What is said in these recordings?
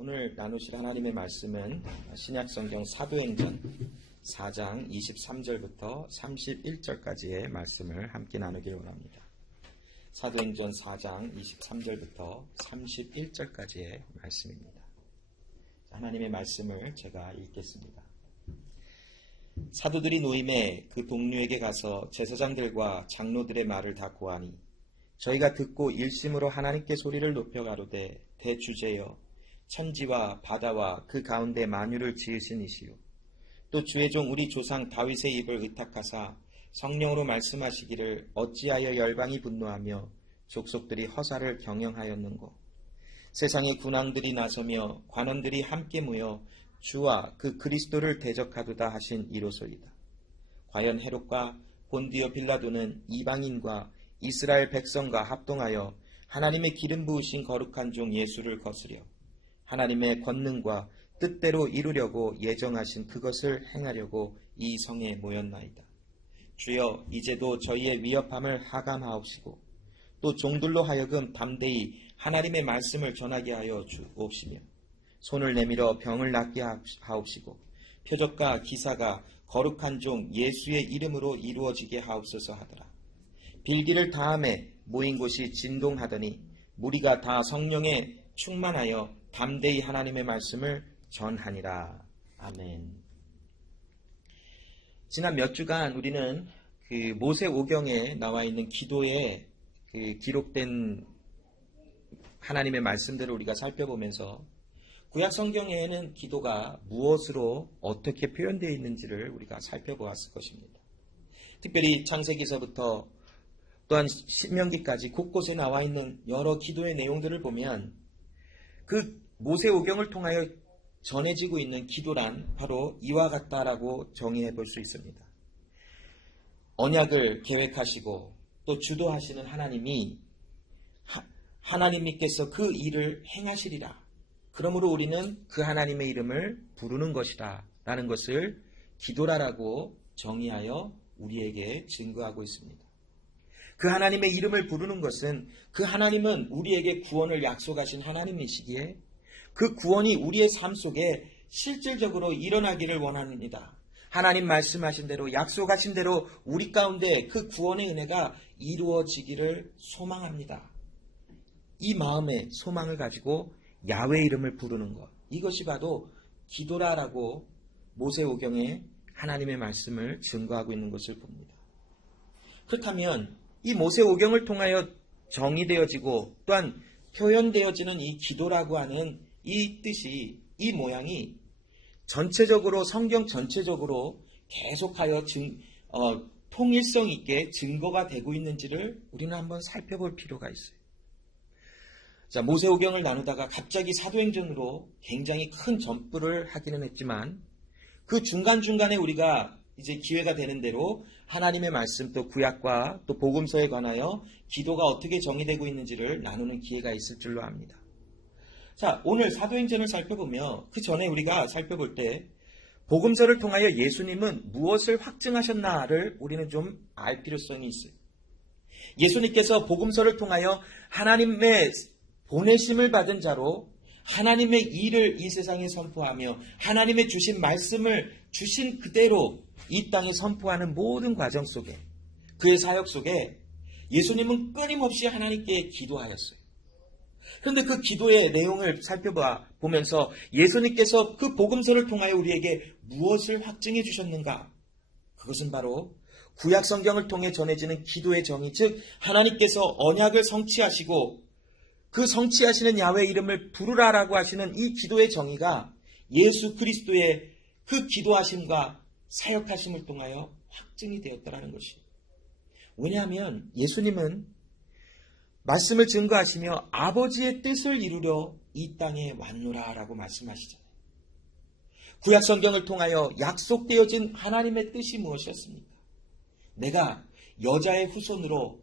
오늘 나누실 하나님의 말씀은 신약성경 사도행전 4장 23절부터 31절까지의 말씀을 함께 나누길 원합니다. 사도행전 4장 23절부터 31절까지의 말씀입니다. 하나님의 말씀을 제가 읽겠습니다. 사도들이 노임에 그 동료에게 가서 제사장들과 장로들의 말을 다 고하니 저희가 듣고 일심으로 하나님께 소리를 높여 가로되 대주제여 천지와 바다와 그 가운데 만유를 지으신 이시요 또 주의 종 우리 조상 다윗의 입을 의탁하사 성령으로 말씀하시기를 어찌하여 열방이 분노하며 족속들이 허사를 경영하였는고 세상의 군왕들이 나서며 관원들이 함께 모여 주와 그 그리스도를 대적하도다 하신 이로소이다. 과연 헤롯과 본디오 빌라도는 이방인과 이스라엘 백성과 합동하여 하나님의 기름 부으신 거룩한 종 예수를 거스려 하나님의 권능과 뜻대로 이루려고 예정하신 그것을 행하려고 이 성에 모였나이다. 주여 이제도 저희의 위협함을 하감하옵시고 또 종들로 하여금 담대히 하나님의 말씀을 전하게 하여 주옵시며 손을 내밀어 병을 낫게 하옵시고 표적과 기사가 거룩한 종 예수의 이름으로 이루어지게 하옵소서 하더라. 빌기를 다함에 모인 곳이 진동하더니 무리가 다 성령에 충만하여 담대히 하나님의 말씀을 전하니라. 아멘. 지난 몇 주간 우리는 그 모세오경에 나와 있는 기도에 기록된 하나님의 말씀들을 우리가 살펴보면서 구약 성경에는 기도가 무엇으로 어떻게 표현되어 있는지를 우리가 살펴보았을 것입니다. 특별히 창세기서부터 또한 신명기까지 곳곳에 나와 있는 여러 기도의 내용들을 보면 그 모세오경을 통하여 전해지고 있는 기도란 바로 이와 같다라고 정의해 볼 수 있습니다. 언약을 계획하시고 또 주도하시는 하나님이 하나님께서 그 일을 행하시리라. 그러므로 우리는 그 하나님의 이름을 부르는 것이다 라는 것을 기도라라고 정의하여 우리에게 증거하고 있습니다. 그 하나님의 이름을 부르는 것은 그 하나님은 우리에게 구원을 약속하신 하나님이시기에 그 구원이 우리의 삶 속에 실질적으로 일어나기를 원합니다. 하나님 말씀하신 대로 약속하신 대로 우리 가운데 그 구원의 은혜가 이루어지기를 소망합니다. 이 마음의 소망을 가지고 야훼 이름을 부르는 것, 이것이 바로 기도라라고 모세오경에 하나님의 말씀을 증거하고 있는 것을 봅니다. 그렇다면 이 모세오경을 통하여 정의되어지고 또한 표현되어지는 이 기도라고 하는 이 뜻이, 이 모양이 전체적으로 성경 전체적으로 계속하여 통일성 있게 증거가 되고 있는지를 우리는 한번 살펴볼 필요가 있어요. 자, 모세오경을 나누다가 갑자기 사도행전으로 굉장히 큰 점프를 하기는 했지만 그 중간중간에 우리가 이제 기회가 되는 대로 하나님의 말씀 또 구약과 또 복음서에 관하여 기도가 어떻게 정의되고 있는지를 나누는 기회가 있을 줄로 압니다. 자, 오늘 사도행전을 살펴보며 그 전에 우리가 살펴볼 때 복음서를 통하여 예수님은 무엇을 확증하셨나를 우리는 좀 알 필요성이 있어요. 예수님께서 복음서를 통하여 하나님의 보내심을 받은 자로 하나님의 일을 이 세상에 선포하며 하나님의 주신 말씀을 주신 그대로 이 땅에 선포하는 모든 과정 속에 그의 사역 속에 예수님은 끊임없이 하나님께 기도하였어요. 그런데 그 기도의 내용을 살펴보면서 예수님께서 그 복음서를 통하여 우리에게 무엇을 확증해 주셨는가? 그것은 바로 구약 성경을 통해 전해지는 기도의 정의, 즉 하나님께서 언약을 성취하시고 그 성취하시는 야훼 이름을 부르라라고 하시는 이 기도의 정의가 예수 그리스도의 그 기도하심과 사역하심을 통하여 확증이 되었다라는 것입니다. 왜냐하면 예수님은 말씀을 증거하시며 아버지의 뜻을 이루려 이 땅에 왔노라라고 말씀하시잖아요. 구약 성경을 통하여 약속되어진 하나님의 뜻이 무엇이었습니까? 내가 여자의 후손으로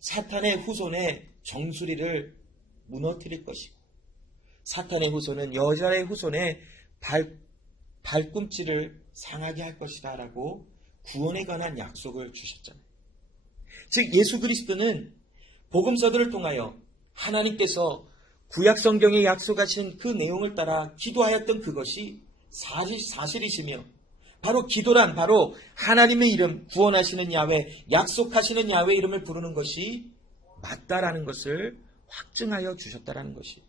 사탄의 후손의 정수리를 무너뜨릴 것이고 사탄의 후손은 여자의 후손의 발꿈치를 상하게 할 것이다 라고 구원에 관한 약속을 주셨잖아요. 즉 예수 그리스도는 복음서들을 통하여 하나님께서 구약 성경에 약속하신 그 내용을 따라 기도하였던 그것이 사실이시며 바로 기도란 바로 하나님의 이름, 구원하시는 야훼, 약속하시는 야훼 이름을 부르는 것이 맞다라는 것을 확증하여 주셨다라는 것이.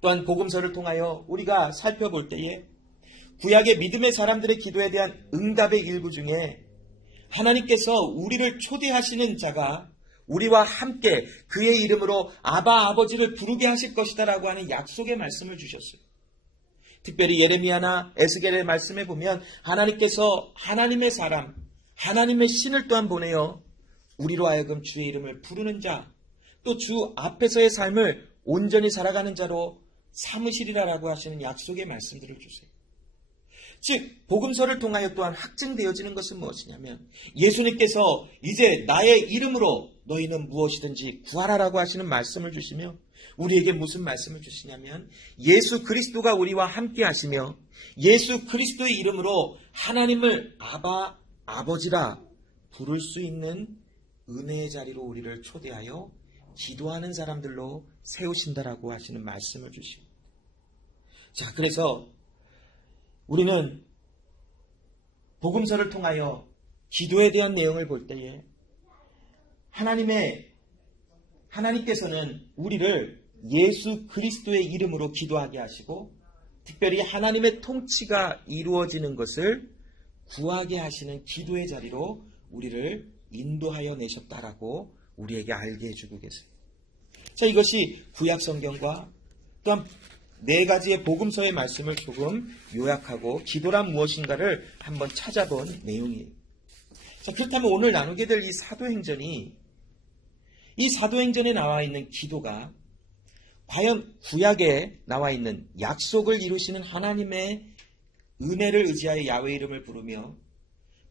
또한 복음서를 통하여 우리가 살펴볼 때에 구약의 믿음의 사람들의 기도에 대한 응답의 일부 중에 하나님께서 우리를 초대하시는 자가 우리와 함께 그의 이름으로 아바 아버지를 부르게 하실 것이다 라고 하는 약속의 말씀을 주셨어요. 특별히 예레미야나 에스겔의 말씀에 보면 하나님께서 하나님의 사람, 하나님의 신을 또한 보내어 우리로 하여금 주의 이름을 부르는 자, 또 주 앞에서의 삶을 온전히 살아가는 자로 삼으시리라라고 하시는 약속의 말씀들을 주세요. 즉 복음서를 통하여 또한 확증되어지는 것은 무엇이냐면 예수님께서 이제 나의 이름으로 너희는 무엇이든지 구하라라고 하시는 말씀을 주시며 우리에게 무슨 말씀을 주시냐면 예수 그리스도가 우리와 함께 하시며 예수 그리스도의 이름으로 하나님을 아바 아버지라 부를 수 있는 은혜의 자리로 우리를 초대하여 기도하는 사람들로 세우신다라고 하시는 말씀을 주십니다. 자, 그래서 우리는 복음서를 통하여 기도에 대한 내용을 볼 때에 하나님께서는 우리를 예수 그리스도의 이름으로 기도하게 하시고 특별히 하나님의 통치가 이루어지는 것을 구하게 하시는 기도의 자리로 우리를 인도하여 내셨다라고 우리에게 알게 해주고 계세요. 자, 이것이 구약 성경과 또한 네 가지의 복음서의 말씀을 조금 요약하고 기도란 무엇인가를 한번 찾아본 내용이에요. 자, 그렇다면 오늘 나누게 될 이 사도행전에 나와 있는 기도가 과연 구약에 나와 있는 약속을 이루시는 하나님의 은혜를 의지하여 야훼 이름을 부르며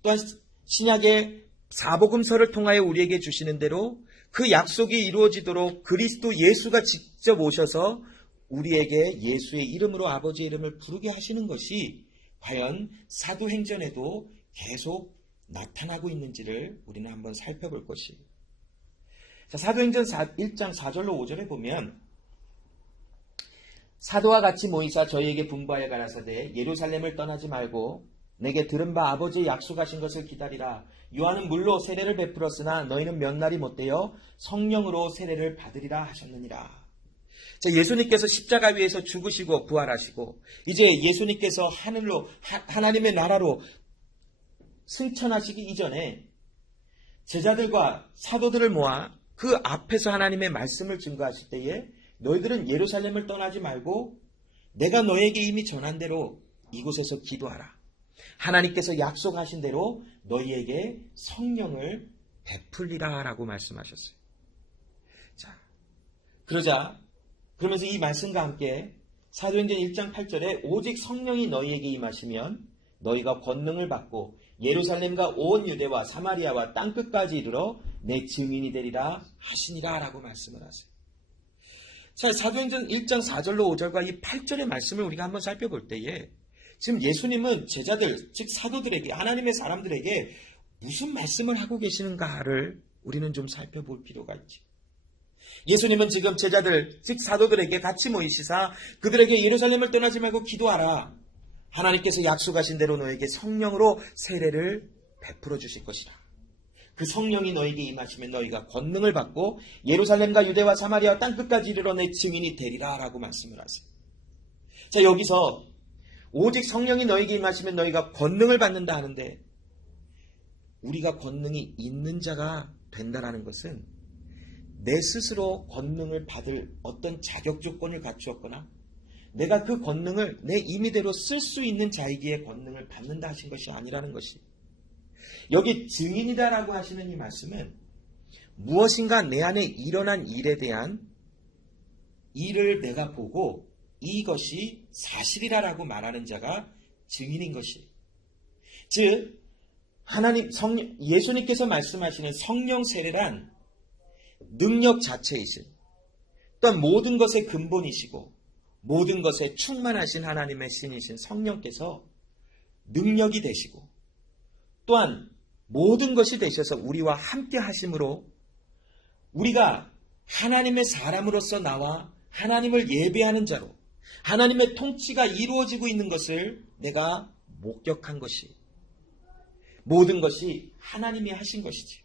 또한 신약의 사복음서를 통하여 우리에게 주시는 대로 그 약속이 이루어지도록 그리스도 예수가 직접 오셔서 우리에게 예수의 이름으로 아버지의 이름을 부르게 하시는 것이 과연 사도행전에도 계속 나타나고 있는지를 우리는 한번 살펴볼 것이에요. 자, 사도행전 1장 4절로 5절에 보면 사도와 같이 모이사 저희에게 분부하여 가라사대 예루살렘을 떠나지 말고 내게 들은 바 아버지의 약속하신 것을 기다리라. 요한은 물로 세례를 베풀었으나 너희는 몇 날이 못되어 성령으로 세례를 받으리라 하셨느니라. 자, 예수님께서 십자가 위에서 죽으시고 부활하시고 이제 예수님께서 하늘로 하나님의 나라로 승천하시기 이전에 제자들과 사도들을 모아 그 앞에서 하나님의 말씀을 증거하실 때에 너희들은 예루살렘을 떠나지 말고 내가 너에게 이미 전한 대로 이곳에서 기도하라. 하나님께서 약속하신 대로 너희에게 성령을 베풀리라 라고 말씀하셨어요. 자, 그러면서 이 말씀과 함께 사도행전 1장 8절에 오직 성령이 너희에게 임하시면 너희가 권능을 받고 예루살렘과 온 유대와 사마리아와 땅끝까지 이르러 내 증인이 되리라 하시니라 라고 말씀을 하세요. 자, 사도행전 1장 4절로 5절과 이 8절의 말씀을 우리가 한번 살펴볼 때에 지금 예수님은 제자들, 즉 사도들에게 하나님의 사람들에게 무슨 말씀을 하고 계시는가를 우리는 좀 살펴볼 필요가 있지. 예수님은 지금 제자들, 즉 사도들에게 같이 모이시사 그들에게 예루살렘을 떠나지 말고 기도하라. 하나님께서 약속하신 대로 너에게 성령으로 세례를 베풀어 주실 것이라. 그 성령이 너에게 임하시면 너희가 권능을 받고 예루살렘과 유대와 사마리아 땅끝까지 이르러 내 증인이 되리라 라고 말씀을 하세요. 자, 여기서 오직 성령이 너에게 임하시면 너희가 권능을 받는다 하는데 우리가 권능이 있는 자가 된다라는 것은 내 스스로 권능을 받을 어떤 자격 조건을 갖추었거나 내가 그 권능을 내 임의대로 쓸 수 있는 자이기에 권능을 받는다 하신 것이 아니라는 것이 여기 증인이다라고 하시는 이 말씀은 무엇인가 내 안에 일어난 일에 대한 일을 내가 보고 이것이 사실이라고 말하는 자가 증인인 것이. 즉 예수님께서 말씀하시는 성령 세례란 능력 자체이신 또한 모든 것의 근본이시고 모든 것에 충만하신 하나님의 신이신 성령께서 능력이 되시고 또한 모든 것이 되셔서 우리와 함께 하심으로 우리가 하나님의 사람으로서 나와 하나님을 예배하는 자로 하나님의 통치가 이루어지고 있는 것을 내가 목격한 것이, 모든 것이 하나님이 하신 것이지.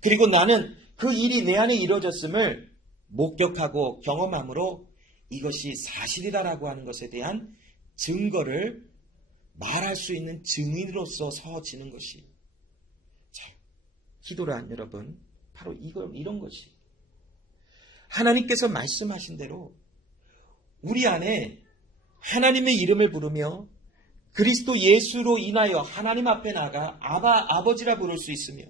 그리고 나는 그 일이 내 안에 이루어졌음을 목격하고 경험함으로 이것이 사실이다라고 하는 것에 대한 증거를 말할 수 있는 증인으로서 서지는 것이, 자, 기도란 여러분 바로 이런 것이, 하나님께서 말씀하신 대로 우리 안에 하나님의 이름을 부르며 그리스도 예수로 인하여 하나님 앞에 나가 아버지라 부를 수 있으며,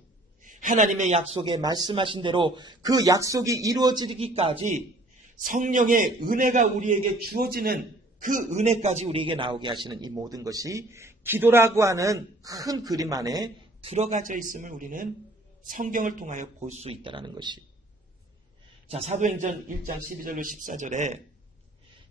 하나님의 약속에 말씀하신 대로 그 약속이 이루어지기까지 성령의 은혜가 우리에게 주어지는 그 은혜까지 우리에게 나오게 하시는 이 모든 것이 기도라고 하는 큰 그림 안에 들어가져 있음을 우리는 성경을 통하여 볼 수 있다는 것이. 자, 사도행전 1장 12절로 14절에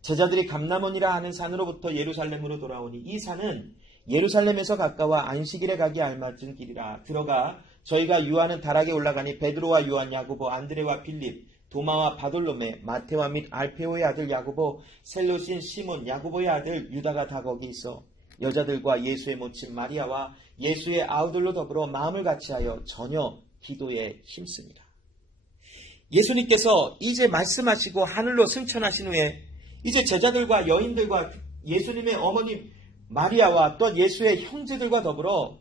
제자들이 감람원이라 하는 산으로부터 예루살렘으로 돌아오니 이 산은 예루살렘에서 가까워 안식일에 가기 알맞은 길이라. 들어가 저희가 유하는 다락에 올라가니 베드로와 요한, 야고보, 안드레와 빌립, 도마와 바돌로메, 마테와 및 알페오의 아들 야고보, 셀로신 시몬, 야고보의 아들 유다가 다 거기 있어 여자들과 예수의 모친 마리아와 예수의 아우들로 더불어 마음을 같이하여 전혀 기도에 힘씁니다. 예수님께서 이제 말씀하시고 하늘로 승천하신 후에 이제 제자들과 여인들과 예수님의 어머니 마리아와 또 예수의 형제들과 더불어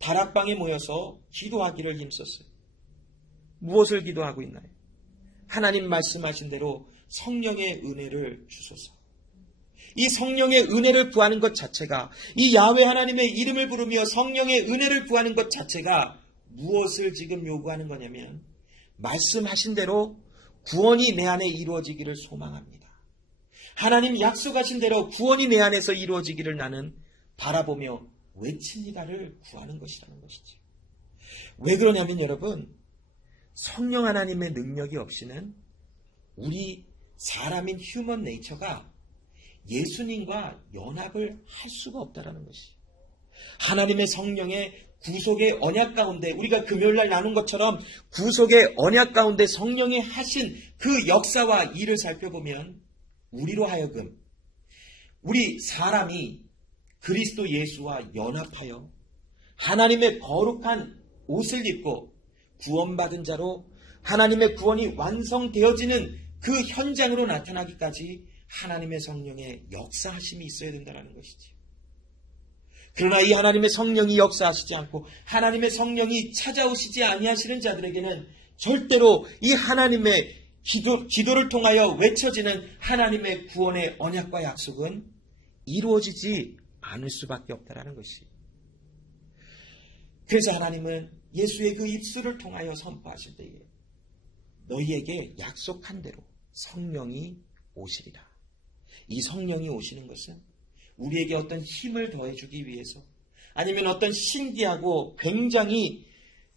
다락방에 모여서 기도하기를 힘썼어요. 무엇을 기도하고 있나요? 하나님 말씀하신 대로 성령의 은혜를 주소서. 이 성령의 은혜를 구하는 것 자체가, 이 야훼 하나님의 이름을 부르며 성령의 은혜를 구하는 것 자체가 무엇을 지금 요구하는 거냐면, 말씀하신 대로 구원이 내 안에 이루어지기를 소망합니다. 하나님 약속하신 대로 구원이 내 안에서 이루어지기를 나는 바라보며 외칩니다를 구하는 것이라는 것이죠. 왜 그러냐면 여러분, 성령 하나님의 능력이 없이는 우리 사람인 휴먼 네이처가 예수님과 연합을 할 수가 없다라는 것이. 하나님의 성령의 구속의 언약 가운데, 우리가 금요일날 나눈 것처럼 구속의 언약 가운데 성령이 하신 그 역사와 일을 살펴보면 우리로 하여금, 우리 사람이 그리스도 예수와 연합하여 하나님의 거룩한 옷을 입고 구원받은 자로 하나님의 구원이 완성되어지는 그 현장으로 나타나기까지 하나님의 성령의 역사하심이 있어야 된다는 것이지. 그러나 이 하나님의 성령이 역사하시지 않고 하나님의 성령이 찾아오시지 아니하시는 자들에게는 절대로 이 하나님의 기도를 통하여 외쳐지는 하나님의 구원의 언약과 약속은 이루어지지 않을 수밖에 없다는 것이. 그래서 하나님은 예수의 그 입술을 통하여 선포하실 때에 너희에게 약속한 대로 성령이 오시리라. 이 성령이 오시는 것은 우리에게 어떤 힘을 더해주기 위해서, 아니면 어떤 신기하고 굉장히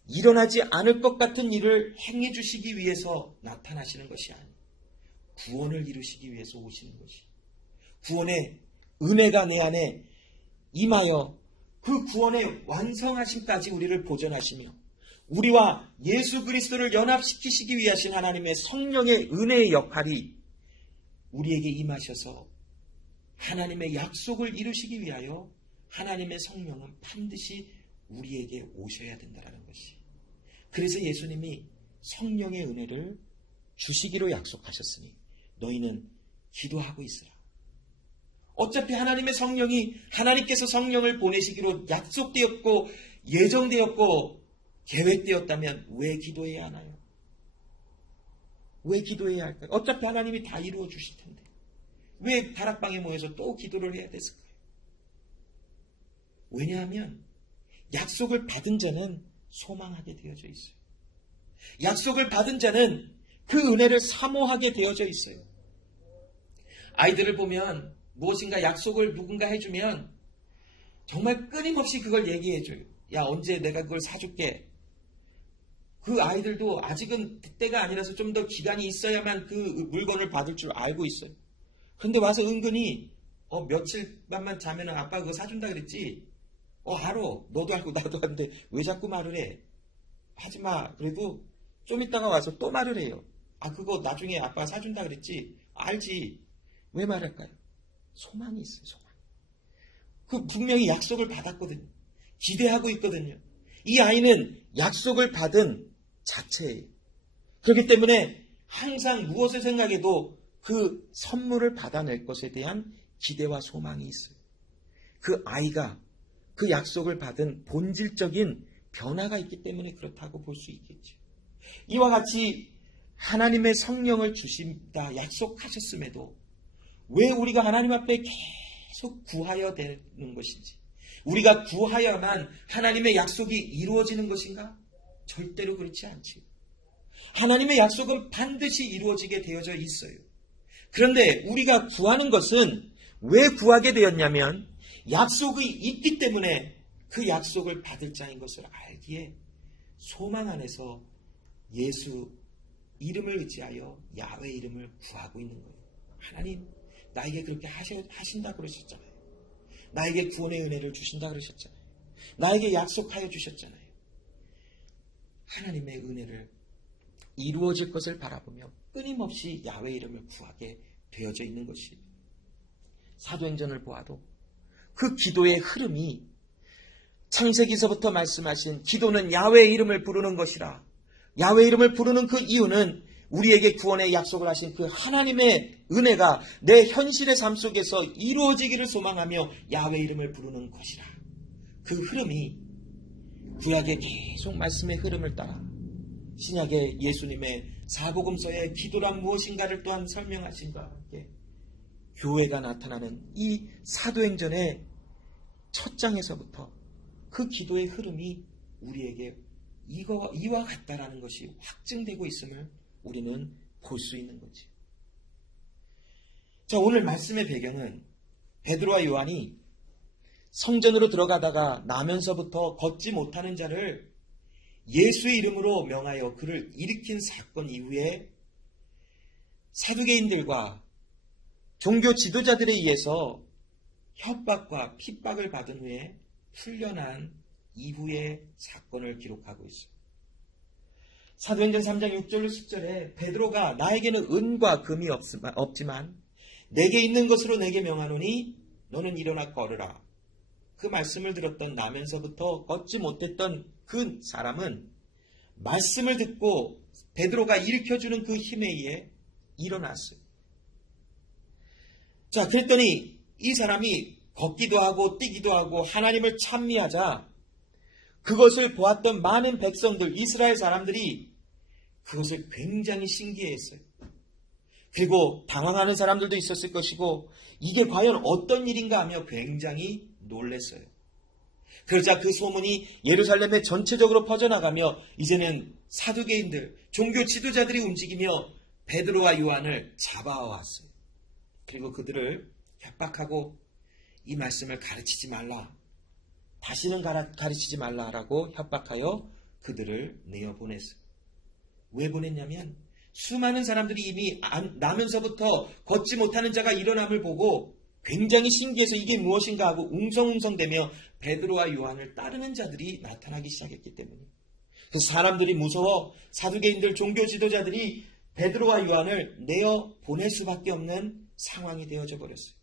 일어나지 않을 것 같은 일을 행해 주시기 위해서 나타나시는 것이 아니에요. 구원을 이루시기 위해서 오시는 것이, 구원의 은혜가 내 안에 임하여 그 구원의 완성하심까지 우리를 보존하시며 우리와 예수 그리스도를 연합시키시기 위하신 하나님의 성령의 은혜의 역할이 우리에게 임하셔서 하나님의 약속을 이루시기 위하여 하나님의 성령은 반드시 우리에게 오셔야 된다는 것이. 그래서 예수님이 성령의 은혜를 주시기로 약속하셨으니 너희는 기도하고 있으라. 어차피 하나님의 성령이, 하나님께서 성령을 보내시기로 약속되었고 예정되었고 계획되었다면 왜 기도해야 하나요? 왜 기도해야 할까요? 어차피 하나님이 다 이루어 주실 텐데 왜 다락방에 모여서 또 기도를 해야 됐을까요? 왜냐하면 약속을 받은 자는 소망하게 되어져 있어요. 약속을 받은 자는 그 은혜를 사모하게 되어져 있어요. 아이들을 보면 무엇인가 약속을 누군가 해주면 정말 끊임없이 그걸 얘기해줘요. 야, 언제 내가 그걸 사줄게. 그 아이들도 아직은 그때가 아니라서 좀 더 기간이 있어야만 그 물건을 받을 줄 알고 있어요. 근데 와서 은근히 며칠만만 자면 아빠 그거 사준다 그랬지? 알아. 너도 알고 나도 아는데 왜 자꾸 말을 해? 하지마. 그래도 좀 있다가 와서 또 말을 해요. 그거 나중에 아빠가 사준다 그랬지? 알지. 왜 말할까요? 소망이 있어요. 소망. 그 분명히 약속을 받았거든요. 기대하고 있거든요. 이 아이는 약속을 받은 자체예요. 그렇기 때문에 항상 무엇을 생각해도 그 선물을 받아낼 것에 대한 기대와 소망이 있어요. 그 아이가 그 약속을 받은 본질적인 변화가 있기 때문에 그렇다고 볼 수 있겠죠. 이와 같이 하나님의 성령을 주신다 약속하셨음에도 왜 우리가 하나님 앞에 계속 구하여야 되는 것인지, 우리가 구하여만 하나님의 약속이 이루어지는 것인가? 절대로 그렇지 않지요. 하나님의 약속은 반드시 이루어지게 되어져 있어요. 그런데 우리가 구하는 것은 왜 구하게 되었냐면 약속이 있기 때문에 그 약속을 받을 자인 것을 알기에 소망 안에서 예수 이름을 의지하여 야훼 이름을 구하고 있는 거예요. 하나님, 나에게 그렇게 하신다 그러셨잖아요. 나에게 구원의 은혜를 주신다 그러셨잖아요. 나에게 약속하여 주셨잖아요. 하나님의 은혜를 이루어질 것을 바라보며 끊임없이 야훼 이름을 구하게 되어져 있는 것이에요. 사도행전을 보아도 그 기도의 흐름이 창세기서부터 말씀하신 기도는 야훼의 이름을 부르는 것이라. 야훼 이름을 부르는 그 이유는 우리에게 구원의 약속을 하신 그 하나님의 은혜가 내 현실의 삶 속에서 이루어지기를 소망하며 야훼 이름을 부르는 것이라. 그 흐름이 구약의 계속 말씀의 흐름을 따라 신약의 예수님의 사복음서의 기도란 무엇인가를 또한 설명하신과 함께 교회가 나타나는 이 사도행전의 첫 장에서부터 그 기도의 흐름이 우리에게 이와 같다라는 것이 확증되고 있음을 우리는 볼 수 있는 거지. 자, 오늘 말씀의 배경은 베드로와 요한이 성전으로 들어가다가 나면서부터 걷지 못하는 자를 예수의 이름으로 명하여 그를 일으킨 사건 이후에 사두개인들과 종교 지도자들에 의해서 협박과 핍박을 받은 후에 풀려난 이후의 사건을 기록하고 있어요. 사도행전 3장 6절로 10절에 베드로가 나에게는 은과 금이 없지만 내게 있는 것으로 내게 명하노니 너는 일어나 걸으라. 그 말씀을 들었던 나면서부터 걷지 못했던 그 사람은 말씀을 듣고 베드로가 일으켜주는 그 힘에 의해 일어났어요. 자, 그랬더니 이 사람이 걷기도 하고 뛰기도 하고 하나님을 찬미하자 그것을 보았던 많은 백성들, 이스라엘 사람들이 그것을 굉장히 신기해했어요. 그리고 당황하는 사람들도 있었을 것이고 이게 과연 어떤 일인가 하며 굉장히 놀랐어요. 그러자 그 소문이 예루살렘에 전체적으로 퍼져나가며 이제는 사두개인들, 종교 지도자들이 움직이며 베드로와 요한을 잡아왔어요. 그리고 그들을 협박하고 이 말씀을 가르치지 말라. 다시는 가르치지 말라라고 협박하여 그들을 내어보냈어요. 왜 보냈냐면 수많은 사람들이 이미 나면서부터 걷지 못하는 자가 일어남을 보고 굉장히 신기해서 이게 무엇인가 하고 웅성웅성대며 베드로와 요한을 따르는 자들이 나타나기 시작했기 때문에 그래서 사람들이 무서워 사두개인들 종교 지도자들이 베드로와 요한을 내어 보낼 수밖에 없는 상황이 되어져 버렸어요.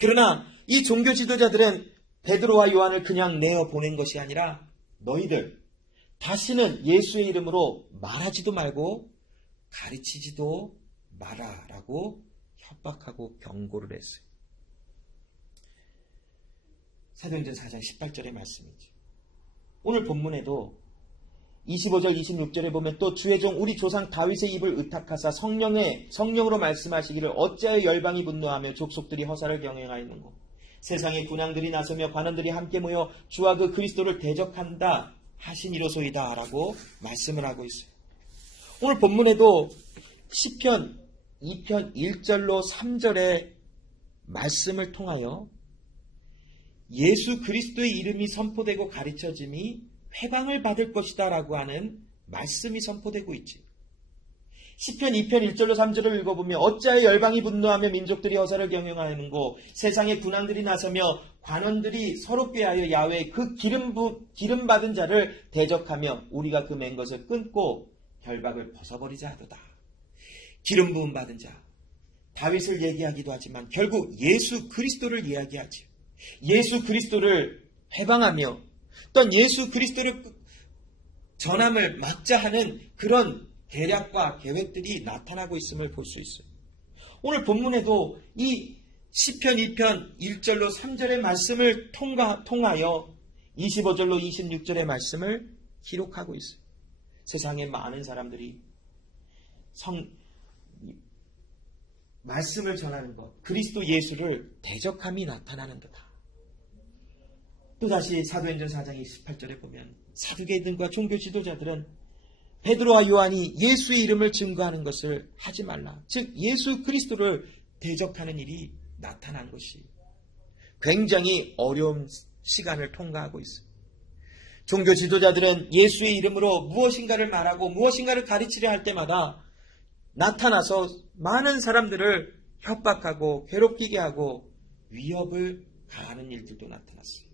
그러나 이 종교 지도자들은 베드로와 요한을 그냥 내어 보낸 것이 아니라 너희들 다시는 예수의 이름으로 말하지도 말고 가르치지도 마라라고 협박하고 경고를 했어요. 사도행전 4장 18절의 말씀이죠. 오늘 본문에도 25절 26절에 보면 또 주의 종 우리 조상 다윗의 입을 의탁하사 성령으로 말씀하시기를 어찌하여 열방이 분노하며 족속들이 허사를 경영하였는고 세상의 군왕들이 나서며 관원들이 함께 모여 주와 그 그리스도를 대적한다 하시니로소이다 라고 말씀을 하고 있어요. 오늘 본문에도 시편 2편 1절로 3절의 말씀을 통하여 예수 그리스도의 이름이 선포되고 가르쳐짐이 회방을 받을 것이다 라고 하는 말씀이 선포되고 있지. 시편 2편 1절로 3절을 읽어보면 어찌하여 열방이 분노하며 민족들이 허사를 경영하는고 세상의 군왕들이 나서며 관원들이 서로 꾀하여 야훼 그 기름 받은 자를 대적하며 우리가 그 맨 것을 끊고 결박을 벗어버리자 하도다. 기름 부음 받은 자, 다윗을 얘기하기도 하지만 결국 예수 그리스도를 이야기하지요. 예수 그리스도를 해방하며 또한 예수 그리스도를 전함을 막자 하는 그런 계략과 계획들이 나타나고 있음을 볼 수 있어요. 오늘 본문에도 이 시편 2편 1절로 3절의 말씀을 통하여 25절로 26절의 말씀을 기록하고 있어요. 세상에 많은 사람들이 말씀을 전하는 것, 그리스도 예수를 대적함이 나타나는 거다. 또다시 사도행전 4장 28절에 보면 사두개인들과 종교 지도자들은 베드로와 요한이 예수의 이름을 증거하는 것을 하지 말라. 즉 예수 그리스도를 대적하는 일이 나타난 것이 굉장히 어려운 시간을 통과하고 있습니다. 종교 지도자들은 예수의 이름으로 무엇인가를 말하고 무엇인가를 가르치려 할 때마다 나타나서 많은 사람들을 협박하고 괴롭히게 하고 위협을 가하는 일들도 나타났어요.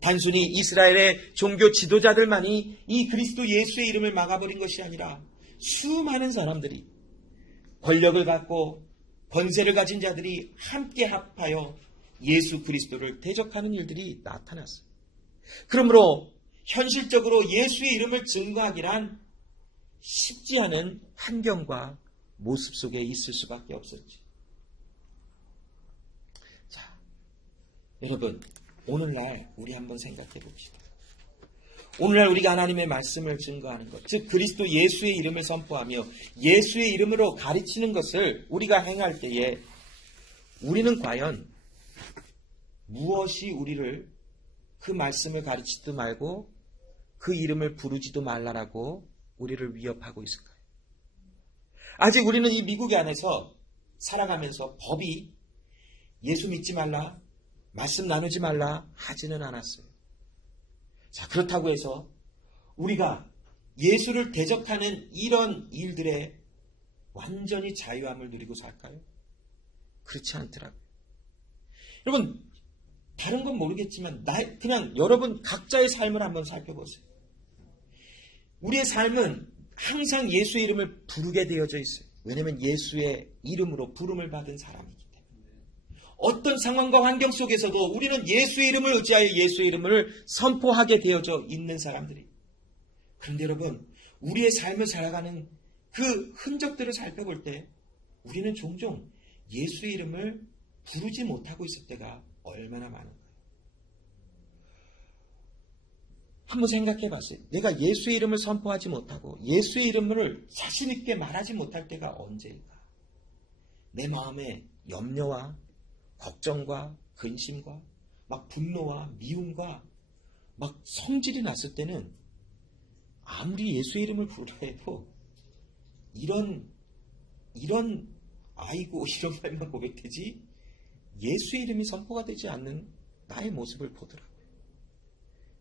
단순히 이스라엘의 종교 지도자들만이 이 그리스도 예수의 이름을 막아버린 것이 아니라 수많은 사람들이 권력을 갖고 권세를 가진 자들이 함께 합하여 예수 그리스도를 대적하는 일들이 나타났어요. 그러므로 현실적으로 예수의 이름을 증거하기란 쉽지 않은 환경과 모습 속에 있을 수밖에 없었지. 자, 여러분, 오늘날 우리 한번 생각해 봅시다. 오늘날 우리가 하나님의 말씀을 증거하는 것, 즉 그리스도 예수의 이름을 선포하며 예수의 이름으로 가르치는 것을 우리가 행할 때에 우리는 과연 무엇이 우리를 그 말씀을 가르치지도 말고 그 이름을 부르지도 말라라고 우리를 위협하고 있을까요? 아직 우리는 이 미국 안에서 살아가면서 법이 예수 믿지 말라, 말씀 나누지 말라 하지는 않았어요. 자, 그렇다고 해서 우리가 예수를 대적하는 이런 일들에 완전히 자유함을 누리고 살까요? 그렇지 않더라고요. 여러분, 다른 건 모르겠지만 그냥 여러분 각자의 삶을 한번 살펴보세요. 우리의 삶은 항상 예수의 이름을 부르게 되어져 있어요. 왜냐하면 예수의 이름으로 부름을 받은 사람이기 때문에. 어떤 상황과 환경 속에서도 우리는 예수의 이름을 의지하여 예수의 이름을 선포하게 되어져 있는 사람들이. 그런데 여러분, 우리의 삶을 살아가는 그 흔적들을 살펴볼 때 우리는 종종 예수의 이름을 부르지 못하고 있을 때가 얼마나 많은가요? 한번 생각해 봤어요. 내가 예수의 이름을 선포하지 못하고 예수의 이름을 자신 있게 말하지 못할 때가 언제일까? 내 마음에 염려와 걱정과 근심과 막 분노와 미움과 막 성질이 났을 때는 아무리 예수의 이름을 부르려 해도 이런 아이고 이런 말만 고백되지 예수의 이름이 선포가 되지 않는 나의 모습을 보더라고요.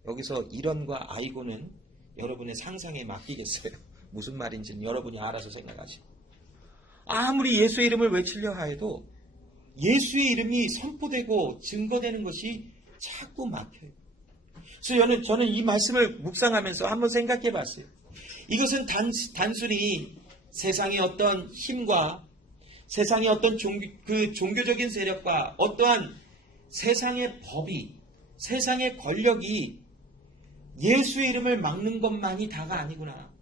여기서 이런과 아이고는 여러분의 상상에 맡기겠어요. 무슨 말인지는 여러분이 알아서 생각하시고. 아무리 예수의 이름을 외치려 하여도 예수의 이름이 선포되고 증거되는 것이 자꾸 막혀요. 그래서 저는 이 말씀을 묵상하면서 한번 생각해 봤어요. 이것은 단순히 세상의 어떤 힘과 세상의 어떤 종교적인 세력과 어떠한 세상의 법이, 세상의 권력이 예수의 이름을 막는 것만이 다가 아니구나.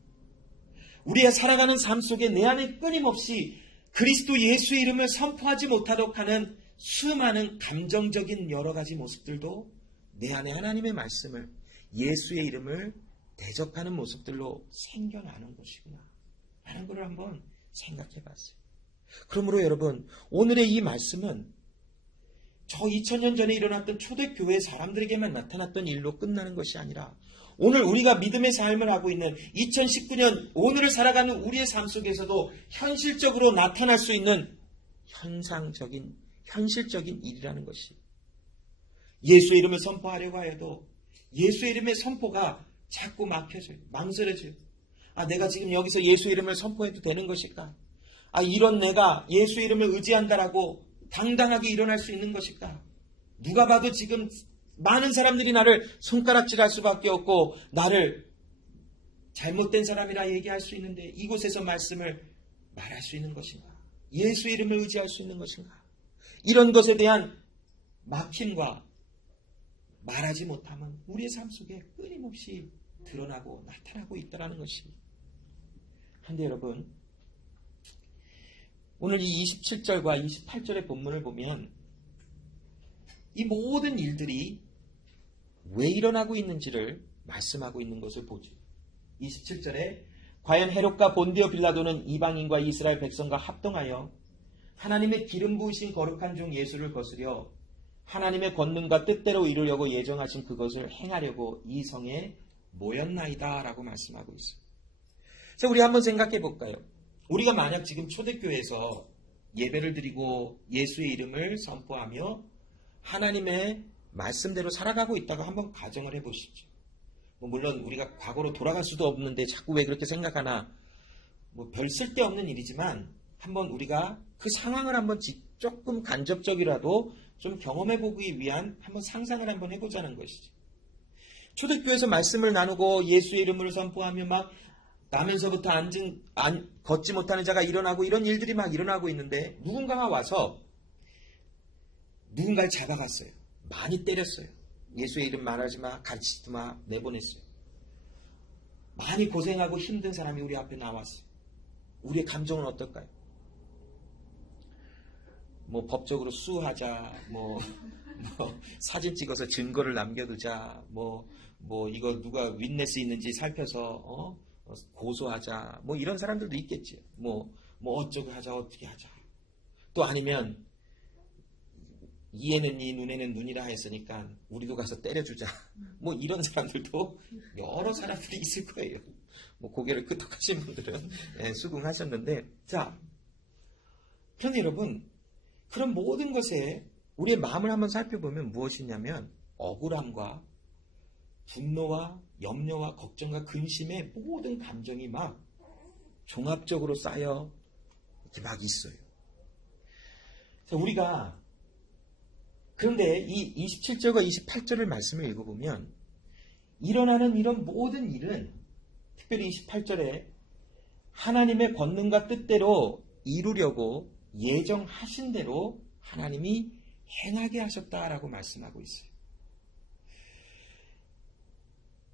우리가 살아가는 삶 속에 내 안에 끊임없이 그리스도 예수의 이름을 선포하지 못하도록 하는 수많은 감정적인 여러 가지 모습들도 내 안에 하나님의 말씀을, 예수의 이름을 대적하는 모습들로 생겨나는 것이구나 라는 것을 한번 생각해 봤어요. 그러므로 여러분, 오늘의 이 말씀은 저 2000년 전에 일어났던 초대교회 사람들에게만 나타났던 일로 끝나는 것이 아니라 오늘 우리가 믿음의 삶을 하고 있는 2019년 오늘을 살아가는 우리의 삶 속에서도 현실적으로 나타날 수 있는 현실적인 일이라는 것이, 예수의 이름을 선포하려고 해도 예수의 이름의 선포가 자꾸 막혀져요. 망설여져요. 내가 지금 여기서 예수의 이름을 선포해도 되는 것일까? 이런 내가 예수의 이름을 의지한다라고 당당하게 일어날 수 있는 것일까? 누가 봐도 지금 많은 사람들이 나를 손가락질할 수밖에 없고 나를 잘못된 사람이라 얘기할 수 있는데 이곳에서 말씀을 말할 수 있는 것인가? 예수의 이름을 의지할 수 있는 것인가? 이런 것에 대한 막힘과 말하지 못함은 우리의 삶 속에 끊임없이 드러나고 나타나고 있다는 것입니다. 그런데 여러분, 오늘 이 27절과 28절의 본문을 보면 이 모든 일들이 왜 일어나고 있는지를 말씀하고 있는 것을 보죠. 27절에 과연 헤롯과 본디오 빌라도는 이방인과 이스라엘 백성과 합동하여 하나님의 기름 부으신 거룩한 종 예수를 거스려 하나님의 권능과 뜻대로 이루려고 예정하신 그것을 행하려고 이 성에 모였나이다 라고 말씀하고 있어요. 자, 우리 한번 생각해 볼까요? 우리가 만약 지금 초대교회에서 예배를 드리고 예수의 이름을 선포하며 하나님의 말씀대로 살아가고 있다고 한번 가정을 해보시죠. 물론 우리가 과거로 돌아갈 수도 없는데 자꾸 왜 그렇게 생각하나, 별 쓸데없는 일이지만 한번 우리가 그 상황을 한번 조금 간접적이라도 좀 경험해보기 위한 한번 상상을 한번 해보자는 것이지. 초대교회에서 말씀을 나누고 예수의 이름을 선포하며 막 나면서부터 걷지 못하는 자가 일어나고 이런 일들이 막 일어나고 있는데 누군가가 와서 누군가를 잡아갔어요. 많이 때렸어요. 예수의 이름 말하지 마, 가르치지 마, 내보냈어요. 많이 고생하고 힘든 사람이 우리 앞에 나왔어요. 우리의 감정은 어떨까요? 법적으로 수하자, 사진 찍어서 증거를 남겨두자, 이거 누가 윈네스 있는지 살펴서 고소하자, 이런 사람들도 있겠지. 어쩌고 하자, 어떻게 하자. 또 아니면 이에는 이, 눈에는 눈이라 했으니까 우리도 가서 때려주자. 이런 사람들도 여러 사람들이 있을 거예요. 고개를 끄덕하신 분들은 수긍하셨는데, 자, 그런데 여러분, 그런 모든 것에 우리의 마음을 한번 살펴보면 무엇이냐면 억울함과 분노와 염려와 걱정과 근심의 모든 감정이 막 종합적으로 쌓여 이렇게 막 있어요. 우리가 그런데 이 27절과 28절의 말씀을 읽어보면 일어나는 이런 모든 일은 특별히 28절에 하나님의 권능과 뜻대로 이루려고 예정하신 대로 하나님이 행하게 하셨다라고 말씀하고 있어요.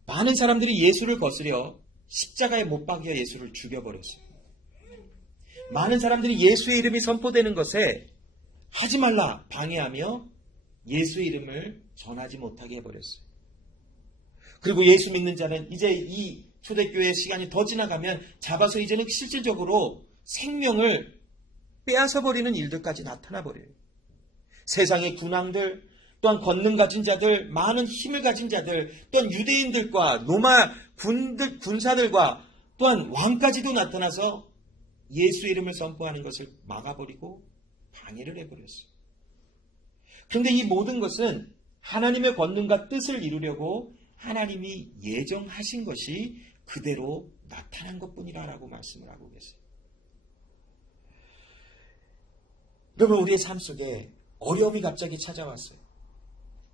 많은 사람들이 예수를 거스려 십자가에 못 박여 예수를 죽여버렸어요. 많은 사람들이 예수의 이름이 선포되는 것에 하지 말라 방해하며 예수의 이름을 전하지 못하게 해버렸어요. 그리고 예수 믿는 자는 이제 이 초대교회 시간이 더 지나가면 잡아서 이제는 실질적으로 생명을 빼앗아버리는 일들까지 나타나버려요. 세상의 군왕들, 또한 권능 가진 자들, 많은 힘을 가진 자들, 또한 유대인들과 로마 군사들과 또한 왕까지도 나타나서 예수 이름을 선포하는 것을 막아버리고 방해를 해버렸어요. 그런데 이 모든 것은 하나님의 권능과 뜻을 이루려고 하나님이 예정하신 것이 그대로 나타난 것뿐이라고 말씀을 하고 계세요. 여러분, 우리의 삶 속에 어려움이 갑자기 찾아왔어요.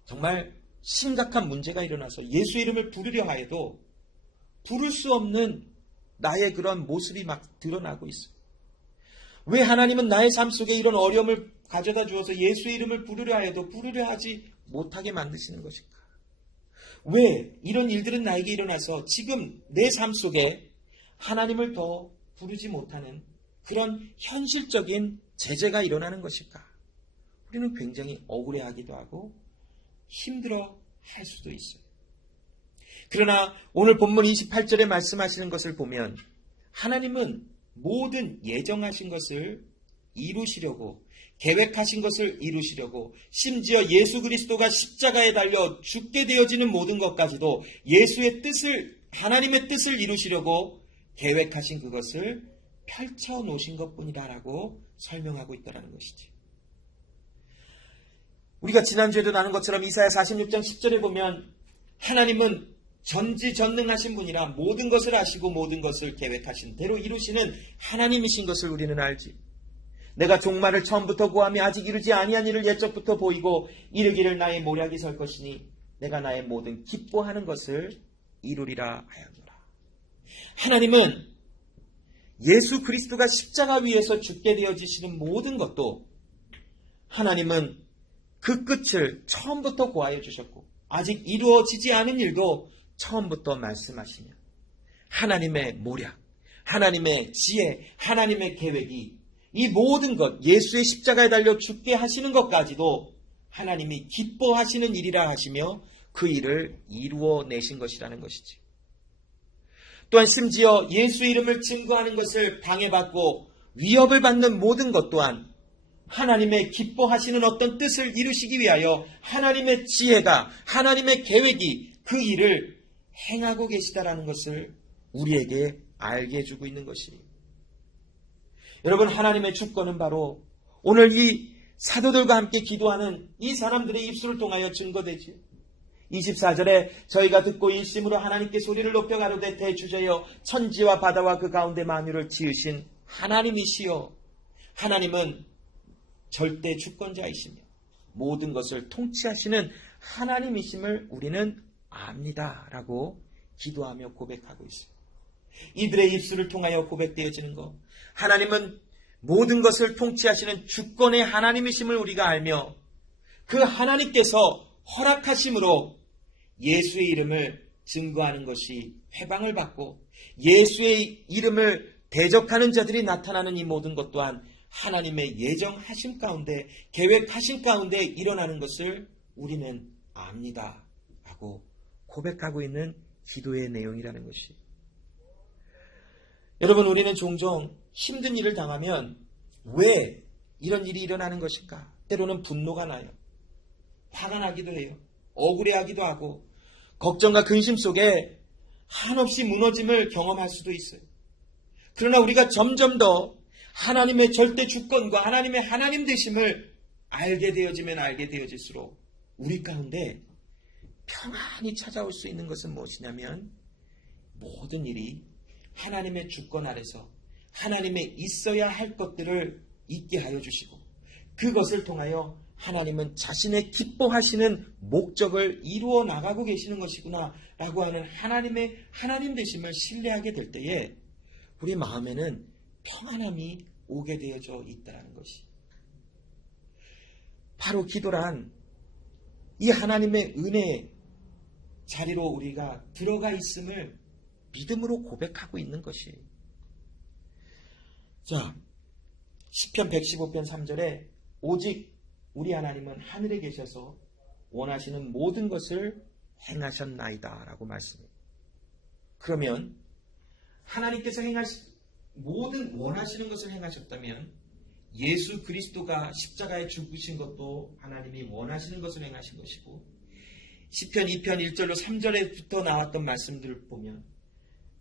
정말 심각한 문제가 일어나서 예수 이름을 부르려 하여도 부를 수 없는 나의 그런 모습이 막 드러나고 있어요. 왜 하나님은 나의 삶 속에 이런 어려움을 가져다 주어서 예수의 이름을 부르려 하여도 부르려 하지 못하게 만드시는 것일까? 왜 이런 일들은 나에게 일어나서 지금 내 삶 속에 하나님을 더 부르지 못하는 그런 현실적인 제재가 일어나는 것일까? 우리는 굉장히 억울해하기도 하고 힘들어 할 수도 있어요. 그러나 오늘 본문 28절에 말씀하시는 것을 보면 하나님은 모든 예정하신 것을 이루시려고, 계획하신 것을 이루시려고, 심지어 예수 그리스도가 십자가에 달려 죽게 되어지는 모든 것까지도 예수의 뜻을, 하나님의 뜻을 이루시려고 계획하신 그것을 펼쳐 놓으신 것뿐이다라고 설명하고 있다는 것이지. 우리가 지난주에도 나눈 것처럼 이사야 46장 10절에 보면 하나님은 전지전능하신 분이라 모든 것을 아시고 모든 것을 계획하신 대로 이루시는 하나님이신 것을 우리는 알지. 내가 종말을 처음부터 구하며 아직 이르지 아니한 일을 옛적부터 보이고 이르기를 나의 모략이 설 것이니 내가 나의 모든 기뻐하는 것을 이루리라 하였노라. 하나님은 예수 그리스도가 십자가 위에서 죽게 되어지시는 모든 것도 하나님은 그 끝을 처음부터 고하여 주셨고 아직 이루어지지 않은 일도 처음부터 말씀하시며 하나님의 모략, 하나님의 지혜, 하나님의 계획이 이 모든 것 예수의 십자가에 달려 죽게 하시는 것까지도 하나님이 기뻐하시는 일이라 하시며 그 일을 이루어내신 것이라는 것이지. 또한 심지어 예수 이름을 증거하는 것을 방해받고 위협을 받는 모든 것 또한 하나님의 기뻐하시는 어떤 뜻을 이루시기 위하여 하나님의 지혜가, 하나님의 계획이 그 일을 행하고 계시다라는 것을 우리에게 알게 해주고 있는 것이. 여러분, 하나님의 주권은 바로 오늘 이 사도들과 함께 기도하는 이 사람들의 입술을 통하여 증거되지. 24절에 저희가 듣고 일심으로 하나님께 소리를 높여 가로되 대주제여 천지와 바다와 그 가운데 만유를 지으신 하나님이시여. 하나님은 절대 주권자이시며 모든 것을 통치하시는 하나님이심을 우리는 압니다 라고 기도하며 고백하고 있어요. 이들의 입술을 통하여 고백되어지는 것, 하나님은 모든 것을 통치하시는 주권의 하나님이심을 우리가 알며 그 하나님께서 허락하심으로 예수의 이름을 증거하는 것이 회방을 받고 예수의 이름을 대적하는 자들이 나타나는 이 모든 것 또한 하나님의 예정하심 가운데, 계획하심 가운데 일어나는 것을 우리는 압니다 라고 고백하고 있는 기도의 내용이라는 것이. 여러분, 우리는 종종 힘든 일을 당하면 왜 이런 일이 일어나는 것일까? 때로는 분노가 나요. 화가 나기도 해요. 억울해하기도 하고 걱정과 근심 속에 한없이 무너짐을 경험할 수도 있어요. 그러나 우리가 점점 더 하나님의 절대 주권과 하나님의 하나님 되심을 알게 되어지면 알게 되어질수록 우리 가운데 평안이 찾아올 수 있는 것은 무엇이냐면 모든 일이 하나님의 주권 아래서 하나님의 있어야 할 것들을 있게 하여 주시고 그것을 통하여 하나님은 자신의 기뻐하시는 목적을 이루어 나가고 계시는 것이구나 라고 하는 하나님의 하나님 되심을 신뢰하게 될 때에 우리 마음에는 평안함이 오게 되어져 있다는 것이. 바로 기도란 이 하나님의 은혜 자리로 우리가 들어가 있음을 믿음으로 고백하고 있는 것이. 자, 시편 115편 3절에 오직 우리 하나님은 하늘에 계셔서 원하시는 모든 것을 행하셨나이다 라고 말씀해요. 그러면 하나님께서 모든 원하시는 것을 행하셨다면 예수 그리스도가 십자가에 죽으신 것도 하나님이 원하시는 것을 행하신 것이고 시편 2편 1절로 3절에부터 나왔던 말씀들을 보면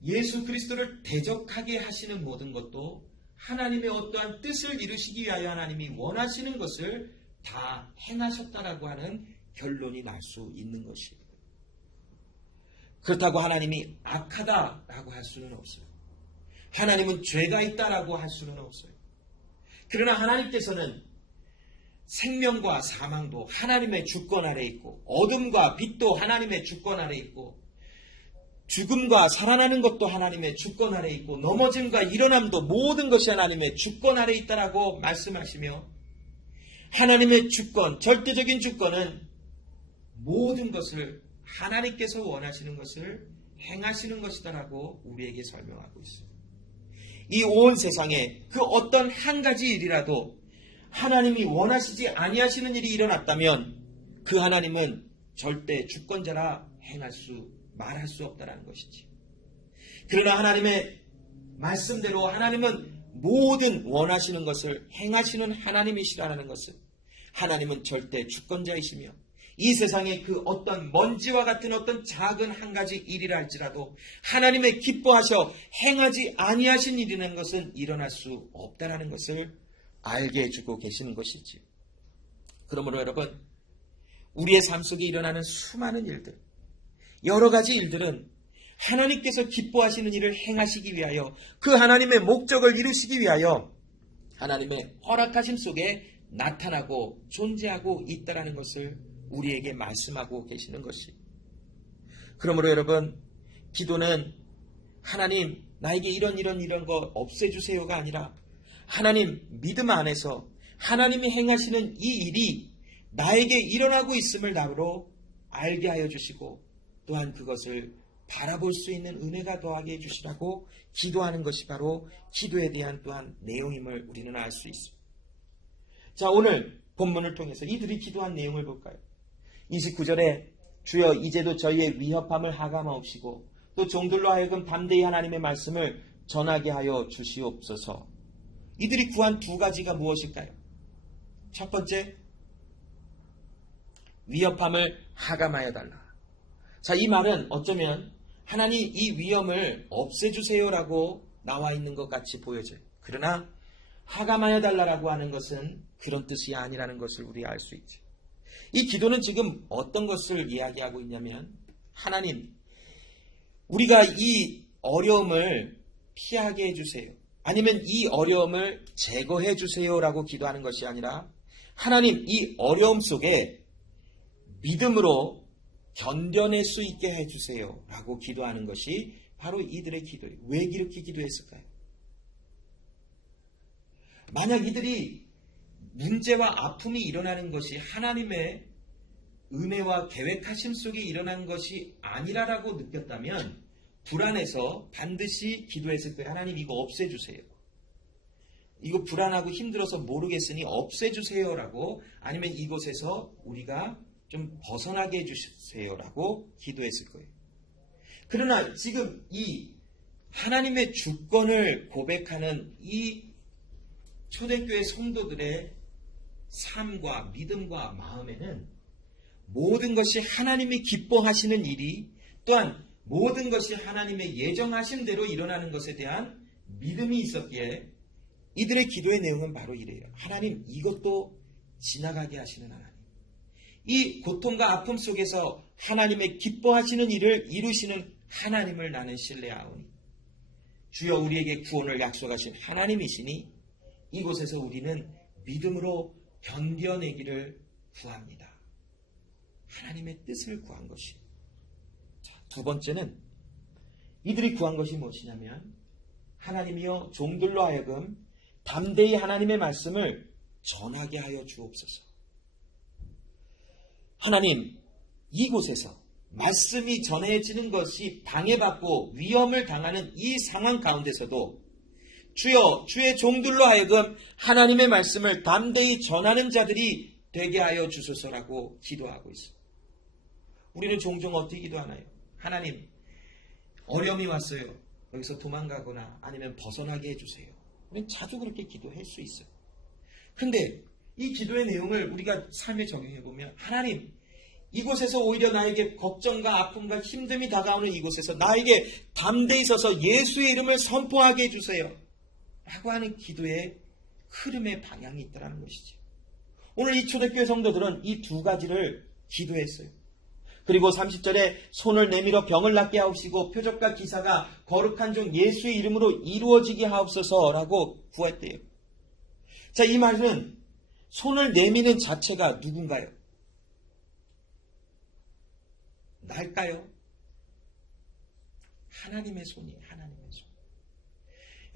예수 그리스도를 대적하게 하시는 모든 것도 하나님의 어떠한 뜻을 이루시기 위하여 하나님이 원하시는 것을 다 행하셨다라고 하는 결론이 날 수 있는 것이에요. 그렇다고 하나님이 악하다라고 할 수는 없어요. 하나님은 죄가 있다라고 할 수는 없어요. 그러나 하나님께서는 생명과 사망도 하나님의 주권 아래 있고 어둠과 빛도 하나님의 주권 아래 있고 죽음과 살아나는 것도 하나님의 주권 아래 있고 넘어짐과 일어남도 모든 것이 하나님의 주권 아래 있다라고 말씀하시며 하나님의 주권, 절대적인 주권은 모든 것을 하나님께서 원하시는 것을 행하시는 것이다라고 우리에게 설명하고 있어요. 이 온 세상에 그 어떤 한 가지 일이라도 하나님이 원하시지 아니하시는 일이 일어났다면 그 하나님은 절대 주권자라 말할 수 없다라는 것이지. 그러나 하나님의 말씀대로 하나님은 모든 원하시는 것을 행하시는 하나님이시라는 것은 하나님은 절대 주권자이시며 이 세상에 그 어떤 먼지와 같은 어떤 작은 한 가지 일이라 할지라도 하나님의 기뻐하셔 행하지 아니하신 일이라는 것은 일어날 수 없다라는 것을 알게 해주고 계시는 것이지. 그러므로 여러분, 우리의 삶 속에 일어나는 수많은 일들, 여러 가지 일들은 하나님께서 기뻐하시는 일을 행하시기 위하여 그 하나님의 목적을 이루시기 위하여 하나님의 허락하심 속에 나타나고 존재하고 있다라는 것을 우리에게 말씀하고 계시는 것이. 그러므로 여러분, 기도는 하나님 나에게 이런 거 없애주세요가 아니라 하나님 믿음 안에서 하나님이 행하시는 이 일이 나에게 일어나고 있음을 나로 알게 하여 주시고 또한 그것을 바라볼 수 있는 은혜가 더하게 해주시라고 기도하는 것이 바로 기도에 대한 또한 내용임을 우리는 알 수 있습니다. 자, 오늘 본문을 통해서 이들이 기도한 내용을 볼까요? 29절에 주여 이제도 저희의 위협함을 하감하옵시고 또 종들로 하여금 담대히 하나님의 말씀을 전하게 하여 주시옵소서. 이들이 구한 두 가지가 무엇일까요? 첫 번째, 위협함을 하감하여 달라. 자, 이 말은 어쩌면 하나님 이 위험을 없애주세요라고 나와 있는 것 같이 보여져요. 그러나 하감하여 달라라고 하는 것은 그런 뜻이 아니라는 것을 우리 알 수 있죠. 이 기도는 지금 어떤 것을 이야기하고 있냐면 하나님, 우리가 이 어려움을 피하게 해주세요. 아니면 이 어려움을 제거해 주세요라고 기도하는 것이 아니라 하나님 이 어려움 속에 믿음으로 견뎌낼 수 있게 해주세요 라고 기도하는 것이 바로 이들의 기도예요. 왜 이렇게 기도했을까요? 만약 이들이 문제와 아픔이 일어나는 것이 하나님의 은혜와 계획하심 속에 일어난 것이 아니라라고 느꼈다면 불안해서 반드시 기도했을 거예요. 하나님 이거 없애주세요. 이거 불안하고 힘들어서 모르겠으니 없애주세요라고, 아니면 이곳에서 우리가 좀 벗어나게 해주세요라고 기도했을 거예요. 그러나 지금 이 하나님의 주권을 고백하는 이 초대교회 성도들의 삶과 믿음과 마음에는 모든 것이 하나님이 기뻐하시는 일이, 또한 모든 것이 하나님의 예정하신 대로 일어나는 것에 대한 믿음이 있었기에 이들의 기도의 내용은 바로 이래요. 하나님 이것도 지나가게 하시는 하나님, 이 고통과 아픔 속에서 하나님의 기뻐하시는 일을 이루시는 하나님을 나는 신뢰하오니 주여 우리에게 구원을 약속하신 하나님이시니 이곳에서 우리는 믿음으로 견뎌내기를 구합니다. 하나님의 뜻을 구한 것이. 자, 두 번째는 이들이 구한 것이 무엇이냐면 하나님이여 종들로 하여금 담대히 하나님의 말씀을 전하게 하여 주옵소서. 하나님, 이곳에서 말씀이 전해지는 것이 방해받고 위험을 당하는 이 상황 가운데서도 주여 주의 종들로 하여금 하나님의 말씀을 담대히 전하는 자들이 되게 하여 주소서라고 기도하고 있습니다. 우리는 종종 어떻게 기도하나요? 하나님, 어려움이 왔어요. 여기서 도망가거나 아니면 벗어나게 해주세요. 우리는 자주 그렇게 기도할 수 있어요. 근데 이 기도의 내용을 우리가 삶에 적용해보면 하나님, 이곳에서 오히려 나에게 걱정과 아픔과 힘듦이 다가오는 이곳에서 나에게 담대히 서서 예수의 이름을 선포하게 해주세요 라고 하는 기도의 흐름의 방향이 있다는 것이죠. 오늘 이 초대교회 성도들은 이 두 가지를 기도했어요. 그리고 30절에 손을 내밀어 병을 낫게 하옵시고 표적과 기사가 거룩한 종 예수의 이름으로 이루어지게 하옵소서라고 구했대요. 자, 이 말은 손을 내미는 자체가 누군가요? 날까요? 하나님의 손이에요. 하나님의 손.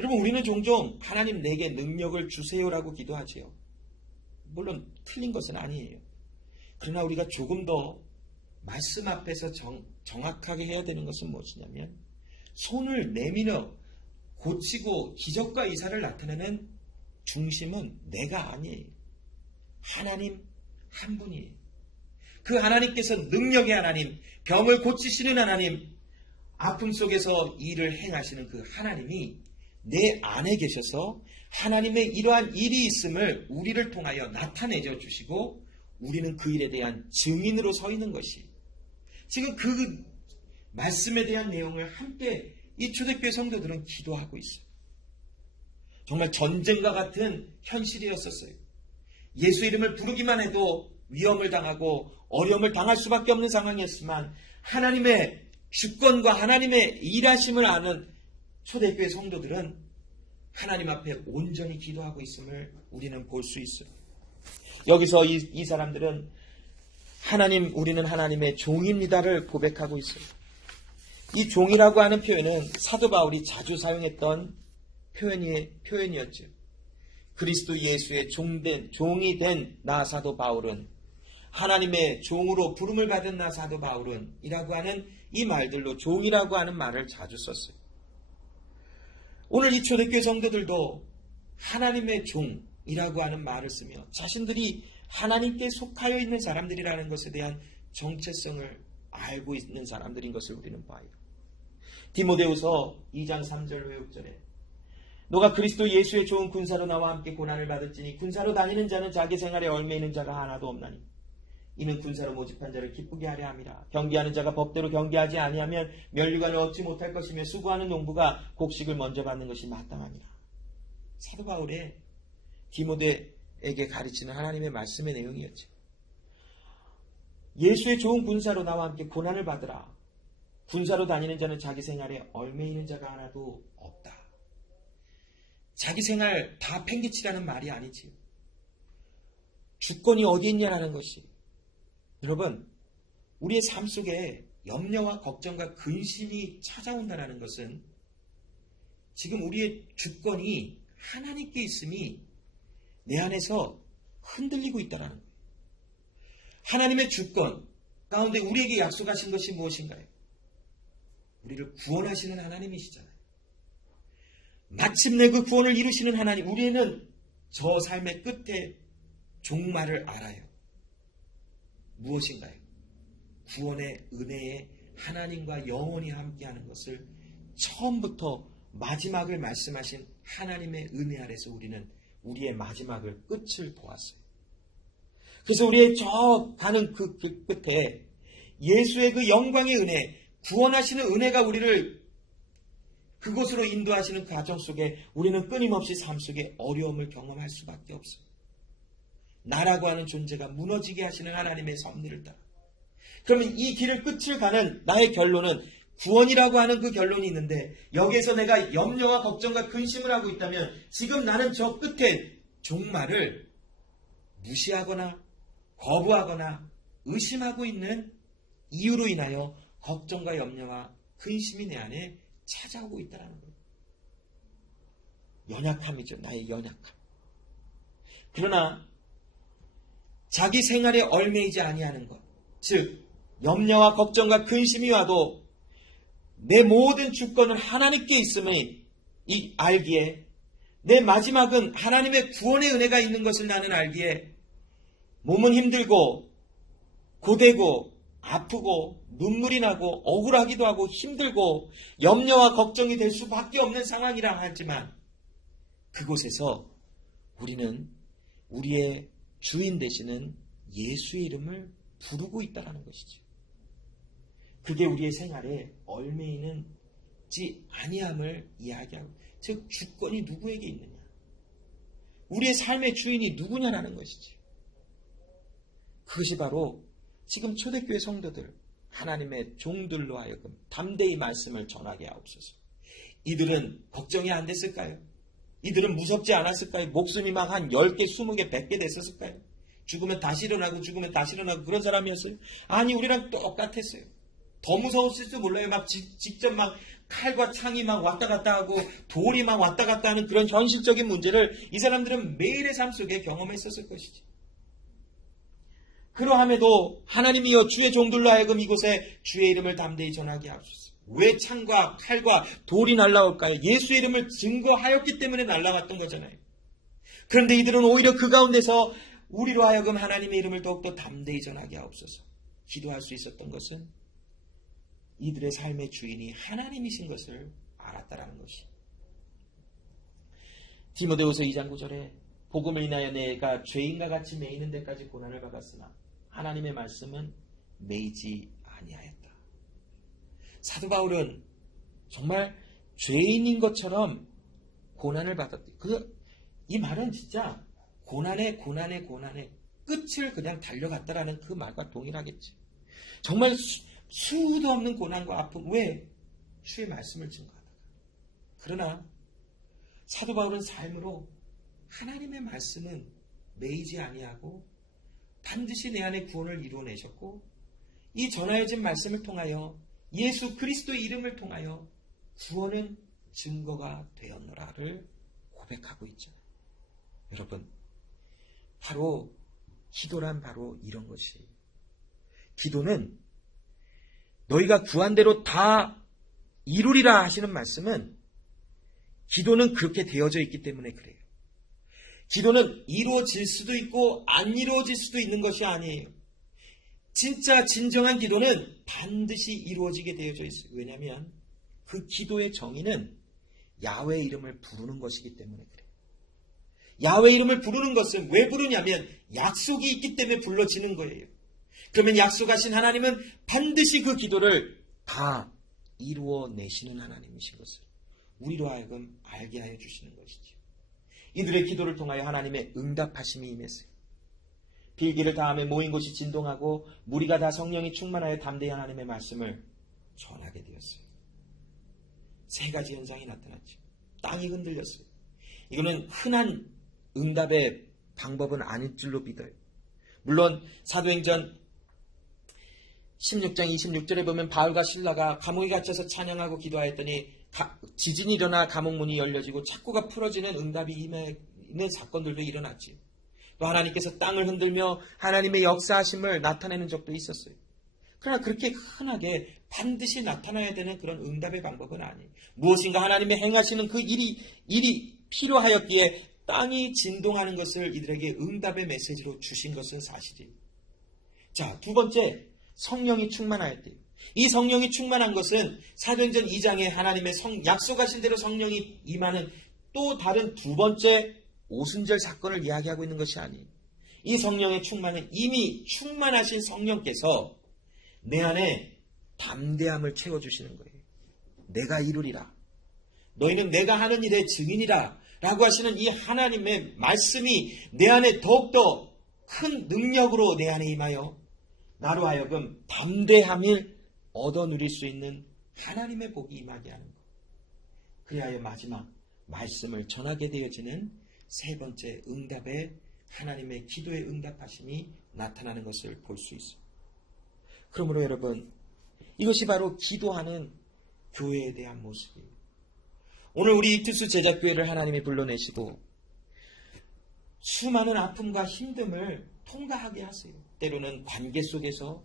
여러분, 우리는 종종 하나님 내게 능력을 주세요라고 기도하지요. 물론 틀린 것은 아니에요. 그러나 우리가 조금 더 말씀 앞에서 정확하게 해야 되는 것은 무엇이냐면 손을 내밀어 고치고 기적과 이사를 나타내는 중심은 내가 아니에요. 하나님 한 분이에요. 그 하나님께서 능력의 하나님, 병을 고치시는 하나님, 아픔 속에서 일을 행하시는 그 하나님이 내 안에 계셔서 하나님의 이러한 일이 있음을 우리를 통하여 나타내줘 주시고 우리는 그 일에 대한 증인으로 서 있는 것이, 지금 그 말씀에 대한 내용을 함께 이 초대교회 성도들은 기도하고 있어요. 정말 전쟁과 같은 현실이었었어요. 예수 이름을 부르기만 해도 위험을 당하고 어려움을 당할 수밖에 없는 상황이었지만 하나님의 주권과 하나님의 일하심을 아는 초대교회 성도들은 하나님 앞에 온전히 기도하고 있음을 우리는 볼 수 있어요. 여기서 이 사람들은 하나님, 우리는 하나님의 종입니다를 고백하고 있어요. 이 종이라고 하는 표현은 사도 바울이 자주 사용했던 표현이었죠. 그리스도 예수의 종이 된 나 사도 바울은, 하나님의 종으로 부름을 받은 나 사도 바울은 이라고 하는 이 말들로 종이라고 하는 말을 자주 썼어요. 오늘 이 초대교회 성도들도 하나님의 종이라고 하는 말을 쓰며 자신들이 하나님께 속하여 있는 사람들이라는 것에 대한 정체성을 알고 있는 사람들인 것을 우리는 봐요. 디모데후서 2장 3절 회육절에 너가 그리스도 예수의 좋은 군사로 나와 함께 고난을 받을지니 군사로 다니는 자는 자기 생활에 얽매이는 자가 하나도 없나니 이는 군사로 모집한 자를 기쁘게 하려 함이라. 경계하는 자가 법대로 경계하지 아니하면 면류관을 얻지 못할 것이며 수고하는 농부가 곡식을 먼저 받는 것이 마땅하니라. 사도 바울의 디모데에게 가르치는 하나님의 말씀의 내용이었죠. 예수의 좋은 군사로 나와 함께 고난을 받으라. 군사로 다니는 자는 자기 생활에 얽매이는 자가 하나도 없다. 자기 생활 다 팽개치라는 말이 아니지요. 주권이 어디 있냐라는 것이, 여러분, 우리의 삶 속에 염려와 걱정과 근심이 찾아온다는 것은 지금 우리의 주권이 하나님께 있음이 내 안에서 흔들리고 있다는 거예요. 하나님의 주권 가운데 우리에게 약속하신 것이 무엇인가요? 우리를 구원하시는 하나님이시잖아요. 마침내 그 구원을 이루시는 하나님, 우리는 저 삶의 끝에 종말을 알아요. 무엇인가요? 구원의 은혜에 하나님과 영원히 함께하는 것을 처음부터 마지막을 말씀하신 하나님의 은혜 아래서 우리는 우리의 마지막을 끝을 보았어요. 그래서 우리의 저 가는 그 끝에 예수의 그 영광의 은혜, 구원하시는 은혜가 우리를 그곳으로 인도하시는 과정 속에 우리는 끊임없이 삶 속에 어려움을 경험할 수밖에 없어요. 나라고 하는 존재가 무너지게 하시는 하나님의 섭리를 따라. 그러면 이 길을 끝을 가는 나의 결론은 구원이라고 하는 그 결론이 있는데, 여기에서 내가 염려와 걱정과 근심을 하고 있다면 지금 나는 저 끝에 종말을 무시하거나 거부하거나 의심하고 있는 이유로 인하여 걱정과 염려와 근심이 내 안에 찾아오고 있다는 거예요. 연약함이죠. 나의 연약함. 그러나 자기 생활에 얽매이지 아니하는 것, 즉 염려와 걱정과 근심이 와도 내 모든 주권은 하나님께 있음을 알기에, 내 마지막은 하나님의 구원의 은혜가 있는 것을 나는 알기에, 몸은 힘들고 고되고 아프고 눈물이 나고 억울하기도 하고 힘들고 염려와 걱정이 될 수밖에 없는 상황이라 하지만, 그곳에서 우리는 우리의 주인 되시는 예수의 이름을 부르고 있다는 것이죠. 그게 우리의 생활에 얽매이는지 아니함을 이야기하고, 즉 주권이 누구에게 있느냐, 우리의 삶의 주인이 누구냐라는 것이죠. 그것이 바로 지금 초대교회 성도들, 하나님의 종들로 하여금 담대히 말씀을 전하게 하옵소서. 이들은 걱정이 안 됐을까요? 이들은 무섭지 않았을까요? 목숨이 막 한 10개, 20개, 100개 됐었을까요? 죽으면 다시 일어나고 죽으면 다시 일어나고 그런 사람이었어요? 아니, 우리랑 똑같았어요. 더 무서웠을지도 몰라요. 막 직접 막 칼과 창이 막 왔다 갔다 하고 돌이 막 왔다 갔다 하는 그런 현실적인 문제를 이 사람들은 매일의 삶 속에 경험했었을 것이지. 그러함에도 하나님이여 주의 종들로 하여금 이곳에 주의 이름을 담대히 전하게 하옵소서. 왜 창과 칼과 돌이 날라올까요? 예수의 이름을 증거하였기 때문에 날라왔던 거잖아요. 그런데 이들은 오히려 그 가운데서 우리로 하여금 하나님의 이름을 더욱더 담대히 전하게 하옵소서. 기도할 수 있었던 것은 이들의 삶의 주인이 하나님이신 것을 알았다라는 것이. 디모데후서 2장 9절에 복음을 인하여 내가 죄인과 같이 매이는 데까지 고난을 받았으나 하나님의 말씀은 매이지 아니하였다. 사도 바울은 정말 죄인인 것처럼 고난을 받았다. 이 말은 진짜 고난의 끝을 그냥 달려갔다라는 그 말과 동일하겠지. 정말 수도 없는 고난과 아픔. 왜? 주의 말씀을 증거하다가. 그러나 사도 바울은 삶으로 하나님의 말씀은 매이지 아니하고 반드시 내 안에 구원을 이루어내셨고, 이 전하여진 말씀을 통하여 예수 그리스도의 이름을 통하여 구원은 증거가 되었노라를 고백하고 있죠. 여러분, 바로 기도란 바로 이런 것이. 기도는 너희가 구한 대로 다 이루리라 하시는 말씀은 기도는 그렇게 되어져 있기 때문에 그래요. 기도는 이루어질 수도 있고 안 이루어질 수도 있는 것이 아니에요. 진짜 진정한 기도는 반드시 이루어지게 되어져 있어요. 왜냐하면 그 기도의 정의는 야훼의 이름을 부르는 것이기 때문에 그래요. 야훼의 이름을 부르는 것은 왜 부르냐면 약속이 있기 때문에 불러지는 거예요. 그러면 약속하신 하나님은 반드시 그 기도를 다 이루어내시는 하나님이신 것을 우리로 하여금 알게 하여 주시는 것이죠. 이들의 기도를 통하여 하나님의 응답하심이 임했어요. 빌기를 다음에 모인 곳이 진동하고 무리가 다 성령이 충만하여 담대히 하나님의 말씀을 전하게 되었어요. 세 가지 현상이 나타났죠. 땅이 흔들렸어요. 이거는 흔한 응답의 방법은 아닐 줄로 믿어요. 물론 사도행전 16장 26절에 보면 바울과 실라가 감옥에 갇혀서 찬양하고 기도하였더니 지진이 일어나 감옥 문이 열려지고 착고가 풀어지는 응답이 임하는 사건들도 일어났지요. 또 하나님께서 땅을 흔들며 하나님의 역사하심을 나타내는 적도 있었어요. 그러나 그렇게 흔하게 반드시 나타나야 되는 그런 응답의 방법은 아니에요. 무엇인가 하나님의 행하시는 그 일이 필요하였기에 땅이 진동하는 것을 이들에게 응답의 메시지로 주신 것은 사실이에요. 자, 두 번째, 성령이 충만하였대요. 이 성령이 충만한 것은 사도행전 2장에 하나님의 약속하신 대로 성령이 임하는 또 다른 두 번째 오순절 사건을 이야기하고 있는 것이 아니에요. 이 성령의 충만은 이미 충만하신 성령께서 내 안에 담대함을 채워주시는 거예요. 내가 이루리라. 너희는 내가 하는 일의 증인이라 라고 하시는 이 하나님의 말씀이 내 안에 더욱더 큰 능력으로 내 안에 임하여 나로 하여금 담대함을 얻어 누릴 수 있는 하나님의 복이 임하게 하는 것. 그리하여 마지막 말씀을 전하게 되어지는 세 번째 응답의 하나님의 기도의 응답하심이 나타나는 것을 볼 수 있습니다. 그러므로 여러분, 이것이 바로 기도하는 교회에 대한 모습이에요. 오늘 우리 이투스 제자교회를 하나님이 불러내시고 수많은 아픔과 힘듦을 통과하게 하세요. 때로는 관계 속에서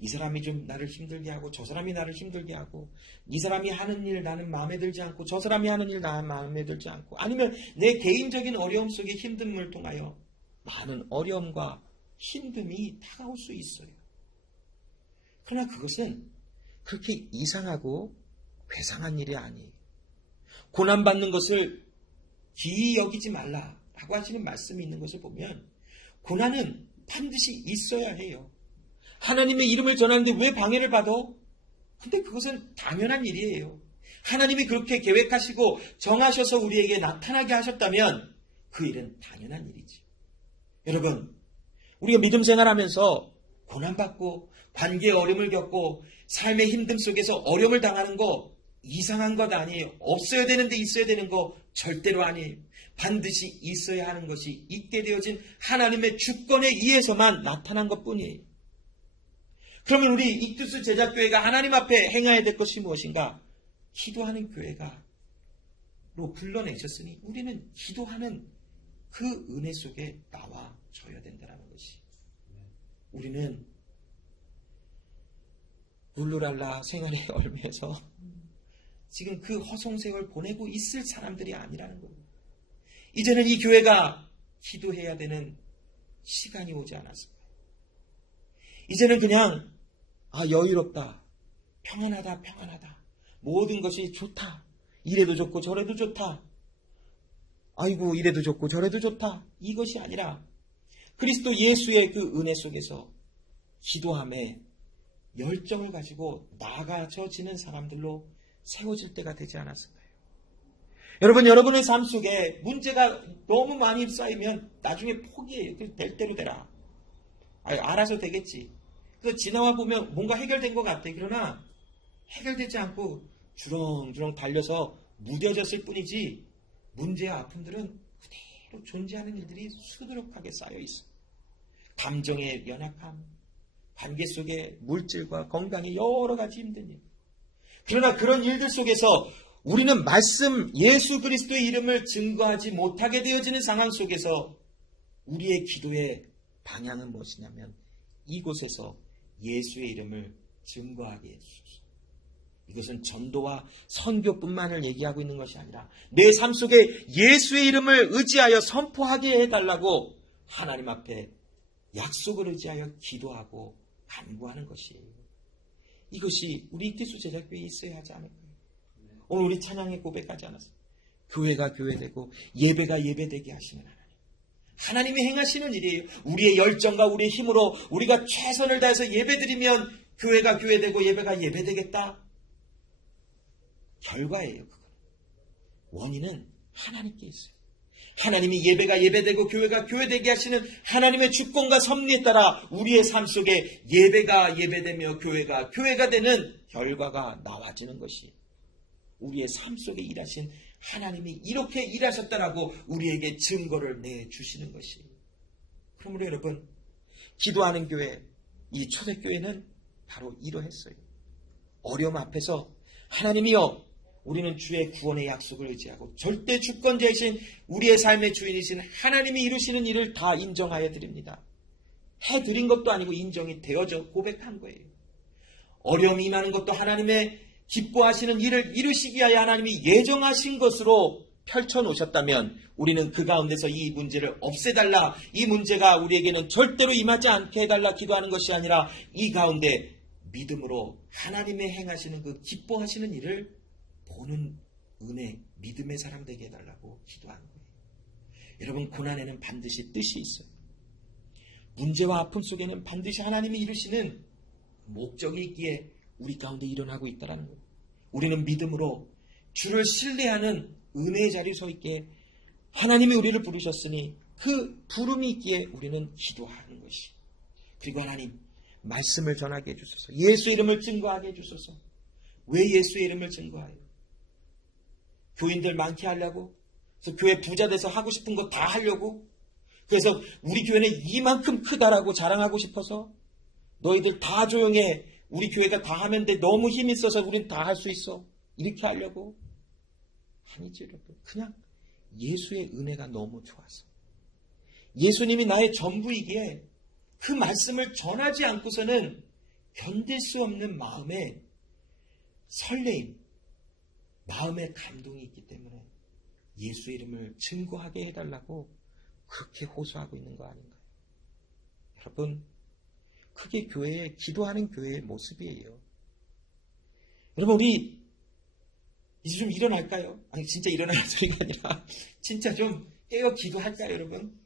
이 사람이 좀 나를 힘들게 하고 저 사람이 나를 힘들게 하고 이 사람이 하는 일 나는 마음에 들지 않고 저 사람이 하는 일 나는 마음에 들지 않고 아니면 내 개인적인 어려움 속에 힘듦을 통하여 많은 어려움과 힘듦이 다가올 수 있어요. 그러나 그것은 그렇게 이상하고 괴상한 일이 아니에요. 고난받는 것을 기이 여기지 말라라고 하시는 말씀이 있는 것을 보면 고난은 반드시 있어야 해요. 하나님의 이름을 전하는데 왜 방해를 받아? 근데 그것은 당연한 일이에요. 하나님이 그렇게 계획하시고 정하셔서 우리에게 나타나게 하셨다면 그 일은 당연한 일이지. 여러분, 우리가 믿음 생활하면서 고난받고 관계의 어려움을 겪고 삶의 힘듦 속에서 어려움을 당하는 거 이상한 것 아니에요. 없어야 되는데 있어야 되는 거 절대로 아니에요. 반드시 있어야 하는 것이 있게 되어진 하나님의 주권에 의해서만 나타난 것뿐이에요. 그러면 우리 이투스 제자교회가 하나님 앞에 행해야 될 것이 무엇인가? 기도하는 교회가로 불러내셨으니 우리는 기도하는 그 은혜 속에 나와줘야 된다는 것이. 우리는 룰루랄라 생활의 얼매에서 지금 그 허송세월 보내고 있을 사람들이 아니라는 거예요. 이제는 이 교회가 기도해야 되는 시간이 오지 않았을까요? 이제는 그냥 여유롭다, 평안하다, 모든 것이 좋다, 이래도 좋고 저래도 좋다, 아이고 이래도 좋고 저래도 좋다, 이것이 아니라 그리스도 예수의 그 은혜 속에서 기도함에 열정을 가지고 나아가지는 사람들로 세워질 때가 되지 않았을까요? 여러분, 여러분의 삶 속에 문제가 너무 많이 쌓이면 나중에 포기해요. 될 대로 되라. 알아서 되겠지. 그래서 지나와 보면 뭔가 해결된 것 같아. 그러나 해결되지 않고 주렁주렁 달려서 무뎌졌을 뿐이지 문제와 아픔들은 그대로 존재하는 일들이 수두룩하게 쌓여 있어. 감정의 연약함, 관계 속에 물질과 건강에 여러 가지 힘든 일. 그러나 그런 일들 속에서 우리는 말씀 예수 그리스도의 이름을 증거하지 못하게 되어지는 상황 속에서 우리의 기도의 방향은 무엇이냐면 이곳에서 예수의 이름을 증거하게 해주소서. 이것은 전도와 선교뿐만을 얘기하고 있는 것이 아니라 내 삶 속에 예수의 이름을 의지하여 선포하게 해달라고 하나님 앞에 약속을 의지하여 기도하고 간구하는 것이에요. 이것이 우리 이티수 제자교회에 있어야 하지 않을까요? 오늘 우리 찬양에 고백하지 않았어요? 교회가 교회되고 예배가 예배되게 하시는 하나님. 하나님이 행하시는 일이에요. 우리의 열정과 우리의 힘으로 우리가 최선을 다해서 예배드리면 교회가 교회되고 예배가 예배되겠다. 결과예요. 그건. 원인은 하나님께 있어요. 하나님이 예배가 예배되고 교회가 교회되게 하시는 하나님의 주권과 섭리에 따라 우리의 삶 속에 예배가 예배되며 교회가 교회가 되는 결과가 나와지는 것이 우리의 삶 속에 일하신 하나님이 이렇게 일하셨다라고 우리에게 증거를 내주시는 것이에요. 그러므로 여러분, 기도하는 교회, 이 초대교회는 바로 이러했어요. 어려움 앞에서 하나님이여, 우리는 주의 구원의 약속을 의지하고 절대 주권자이신 우리의 삶의 주인이신 하나님이 이루시는 일을 다 인정하여 드립니다. 해드린 것도 아니고 인정이 되어져 고백한 거예요. 어려움이 임하는 것도 하나님의 기뻐하시는 일을 이루시기 위하여 하나님이 예정하신 것으로 펼쳐놓으셨다면 우리는 그 가운데서 이 문제를 없애달라, 이 문제가 우리에게는 절대로 임하지 않게 해달라 기도하는 것이 아니라 이 가운데 믿음으로 하나님의 행하시는 그 기뻐하시는 일을 보는 은혜, 믿음의 사람 되게 해달라고 기도하는 거예요. 여러분, 고난에는 반드시 뜻이 있어요. 문제와 아픔 속에는 반드시 하나님이 이루시는 목적이 있기에 우리 가운데 일어나고 있다는 거예요. 우리는 믿음으로 주를 신뢰하는 은혜의 자리에 서 있게 하나님이 우리를 부르셨으니 그 부름이 있기에 우리는 기도하는 것이. 그리고 하나님, 말씀을 전하게 해주소서. 예수 이름을 증거하게 해주소서. 왜 예수의 이름을 증거해요? 교인들 많게 하려고? 그래서 교회 부자 돼서 하고 싶은 거 다 하려고? 그래서 우리 교회는 이만큼 크다라고 자랑하고 싶어서? 너희들 다 조용해. 우리 교회가 다 하면 돼. 너무 힘 있어서 우린 다 할 수 있어. 이렇게 하려고? 아니지, 여러분. 그냥 예수의 은혜가 너무 좋아서. 예수님이 나의 전부이기에 그 말씀을 전하지 않고서는 견딜 수 없는 마음의 설레임, 마음의 감동이 있기 때문에 예수 이름을 증거하게 해달라고 그렇게 호소하고 있는 거 아닌가요? 여러분, 그게 교회에 기도하는 교회의 모습이에요. 여러분, 우리 이제 좀 일어날까요? 아니, 진짜 일어나는 소리가 아니라 진짜 좀 깨어 기도할까요, 여러분?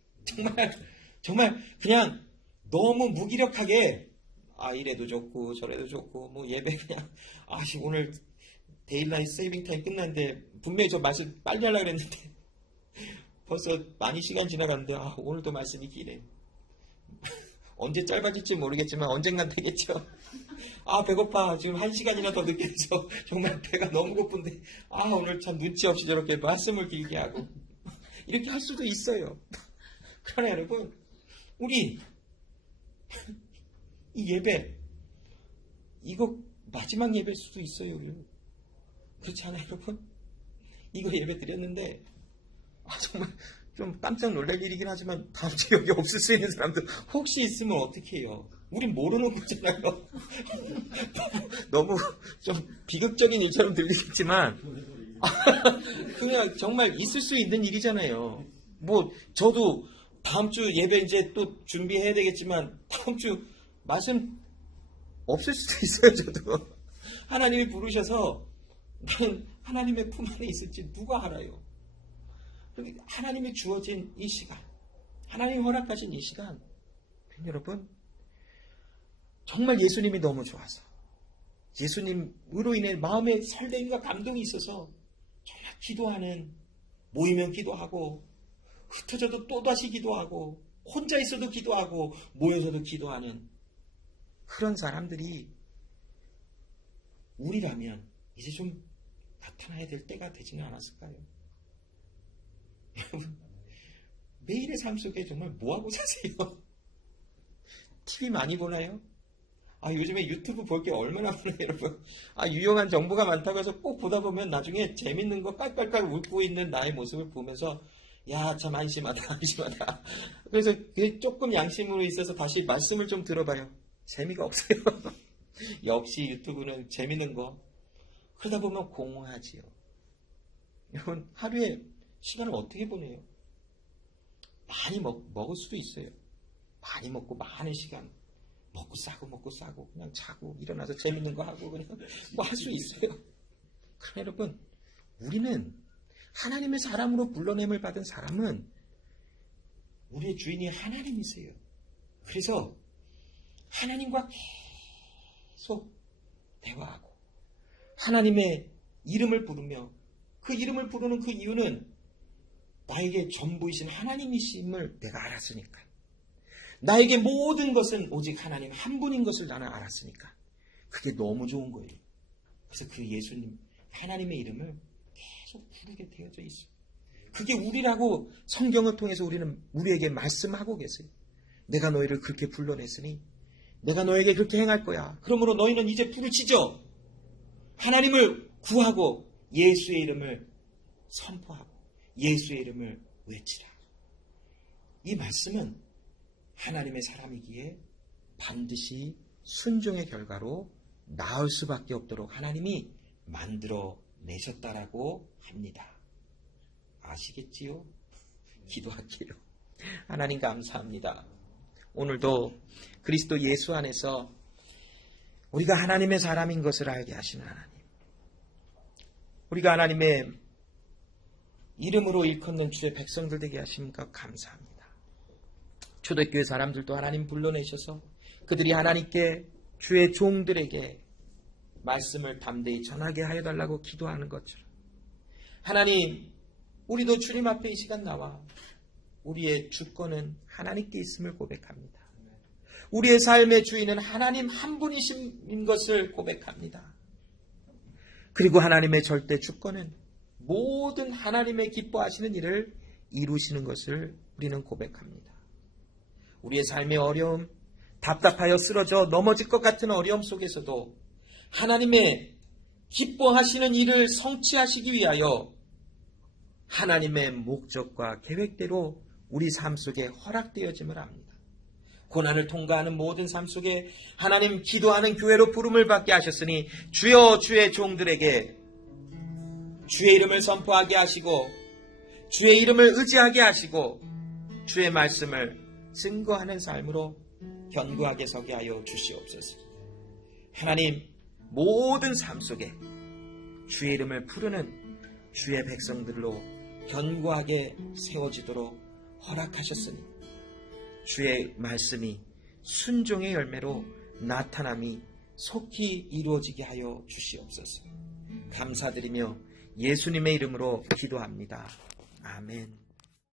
정말 그냥 너무 무기력하게 이래도 좋고 저래도 좋고 뭐 예배 그냥 오늘 데일라이트 세이빙 타임 끝났는데 분명히 저 말씀 빨리 하려고 그랬는데 벌써 많이 시간 지나갔는데 오늘도 말씀이 기네. 언제 짧아질지 모르겠지만 언젠간 되겠죠. 배고파. 지금 1시간이나 더 늦게 해서 정말 배가 너무 고픈데 오늘 참 눈치 없이 저렇게 말씀을 길게 하고 이렇게 할 수도 있어요. 그러나 여러분, 우리 이 예배 이거 마지막 예배일 수도 있어요. 우리는. 그렇지 않아요, 여러분? 이거 예배 드렸는데 정말 좀 깜짝 놀랄 일이긴 하지만 다음 주에 여기 없을 수 있는 사람들 혹시 있으면 어떻게 해요? 우린 모르는 거잖아요. 너무 좀 비극적인 일처럼 들리겠지만 그냥 정말 있을 수 있는 일이잖아요. 뭐 저도 다음 주 예배 이제 또 준비해야 되겠지만 다음 주 말씀 없을 수도 있어요. 저도 하나님이 부르셔서 나는 하나님의 품 안에 있을지 누가 알아요? 하나님이 주어진 이 시간, 하나님이 허락하신 이 시간, 여러분 정말 예수님이 너무 좋아서 예수님으로 인해 마음에 설렘과 감동이 있어서 정말 기도하는, 모이면 기도하고 흩어져도 또다시 기도하고 혼자 있어도 기도하고 모여서도 기도하는 그런 사람들이 우리라면 이제 좀 나타나야 될 때가 되지는 않았을까요? 여러분, 매일의 삶 속에 정말 뭐하고 사세요? TV 많이 보나요? 요즘에 유튜브 볼 게 얼마나 많아요, 여러분. 유용한 정보가 많다고 해서 꼭 보다 보면 나중에 재밌는 거 깔깔깔 웃고 있는 나의 모습을 보면서 야, 참 안심하다, 안심하다. 그래서 조금 양심으로 있어서 다시 말씀을 좀 들어봐요. 재미가 없어요. 역시 유튜브는 재밌는 거. 그러다 보면 공허하지요. 여러분, 하루에 시간을 어떻게 보내요? 많이 먹을 수도 있어요. 많이 먹고 많은 시간. 먹고 싸고 그냥 자고 일어나서 재밌는 거 하고 그냥 뭐 할 수 있어요. 그러나 여러분, 우리는 하나님의 사람으로 불러냄을 받은 사람은 우리의 주인이 하나님이세요. 그래서 하나님과 계속 대화하고 하나님의 이름을 부르며 그 이름을 부르는 그 이유는 나에게 전부이신 하나님이심을 내가 알았으니까. 나에게 모든 것은 오직 하나님 한 분인 것을 나는 알았으니까. 그게 너무 좋은 거예요. 그래서 그 예수님, 하나님의 이름을 계속 부르게 되어져 있어요. 그게 우리라고 성경을 통해서 우리에게 말씀하고 계세요. 내가 너희를 그렇게 불러냈으니 내가 너에게 그렇게 행할 거야. 그러므로 너희는 이제 부르짖어. 하나님을 구하고 예수의 이름을 선포하고 예수의 이름을 외치라. 이 말씀은 하나님의 사람이기에 반드시 순종의 결과로 나을 수밖에 없도록 하나님이 만들어 내셨다라고 합니다. 아시겠지요? 기도할게요. 하나님 감사합니다. 오늘도 그리스도 예수 안에서 우리가 하나님의 사람인 것을 알게 하시는 하나님. 우리가 하나님의 이름으로 일컫는 주의 백성들 되게 하십니까? 감사합니다. 초대교회 사람들도 하나님 불러내셔서 그들이 하나님께 주의 종들에게 말씀을 담대히 전하게 하여 달라고 기도하는 것처럼 하나님, 우리도 주님 앞에 이 시간 나와 우리의 주권은 하나님께 있음을 고백합니다. 우리의 삶의 주인은 하나님 한 분이신 것을 고백합니다. 그리고 하나님의 절대 주권은 모든 하나님의 기뻐하시는 일을 이루시는 것을 우리는 고백합니다. 우리의 삶의 어려움, 답답하여 쓰러져 넘어질 것 같은 어려움 속에서도 하나님의 기뻐하시는 일을 성취하시기 위하여 하나님의 목적과 계획대로 우리 삶 속에 허락되어짐을 압니다. 고난을 통과하는 모든 삶 속에 하나님 기도하는 교회로 부름을 받게 하셨으니 주여 주의 종들에게 주의 이름을 선포하게 하시고 주의 이름을 의지하게 하시고 주의 말씀을 증거하는 삶으로 견고하게 서게 하여 주시옵소서. 하나님, 모든 삶 속에 주의 이름을 부르는 주의 백성들로 견고하게 세워지도록 허락하셨으니 주의 말씀이 순종의 열매로 나타남이 속히 이루어지게 하여 주시옵소서. 감사드리며 예수님의 이름으로 기도합니다. 아멘.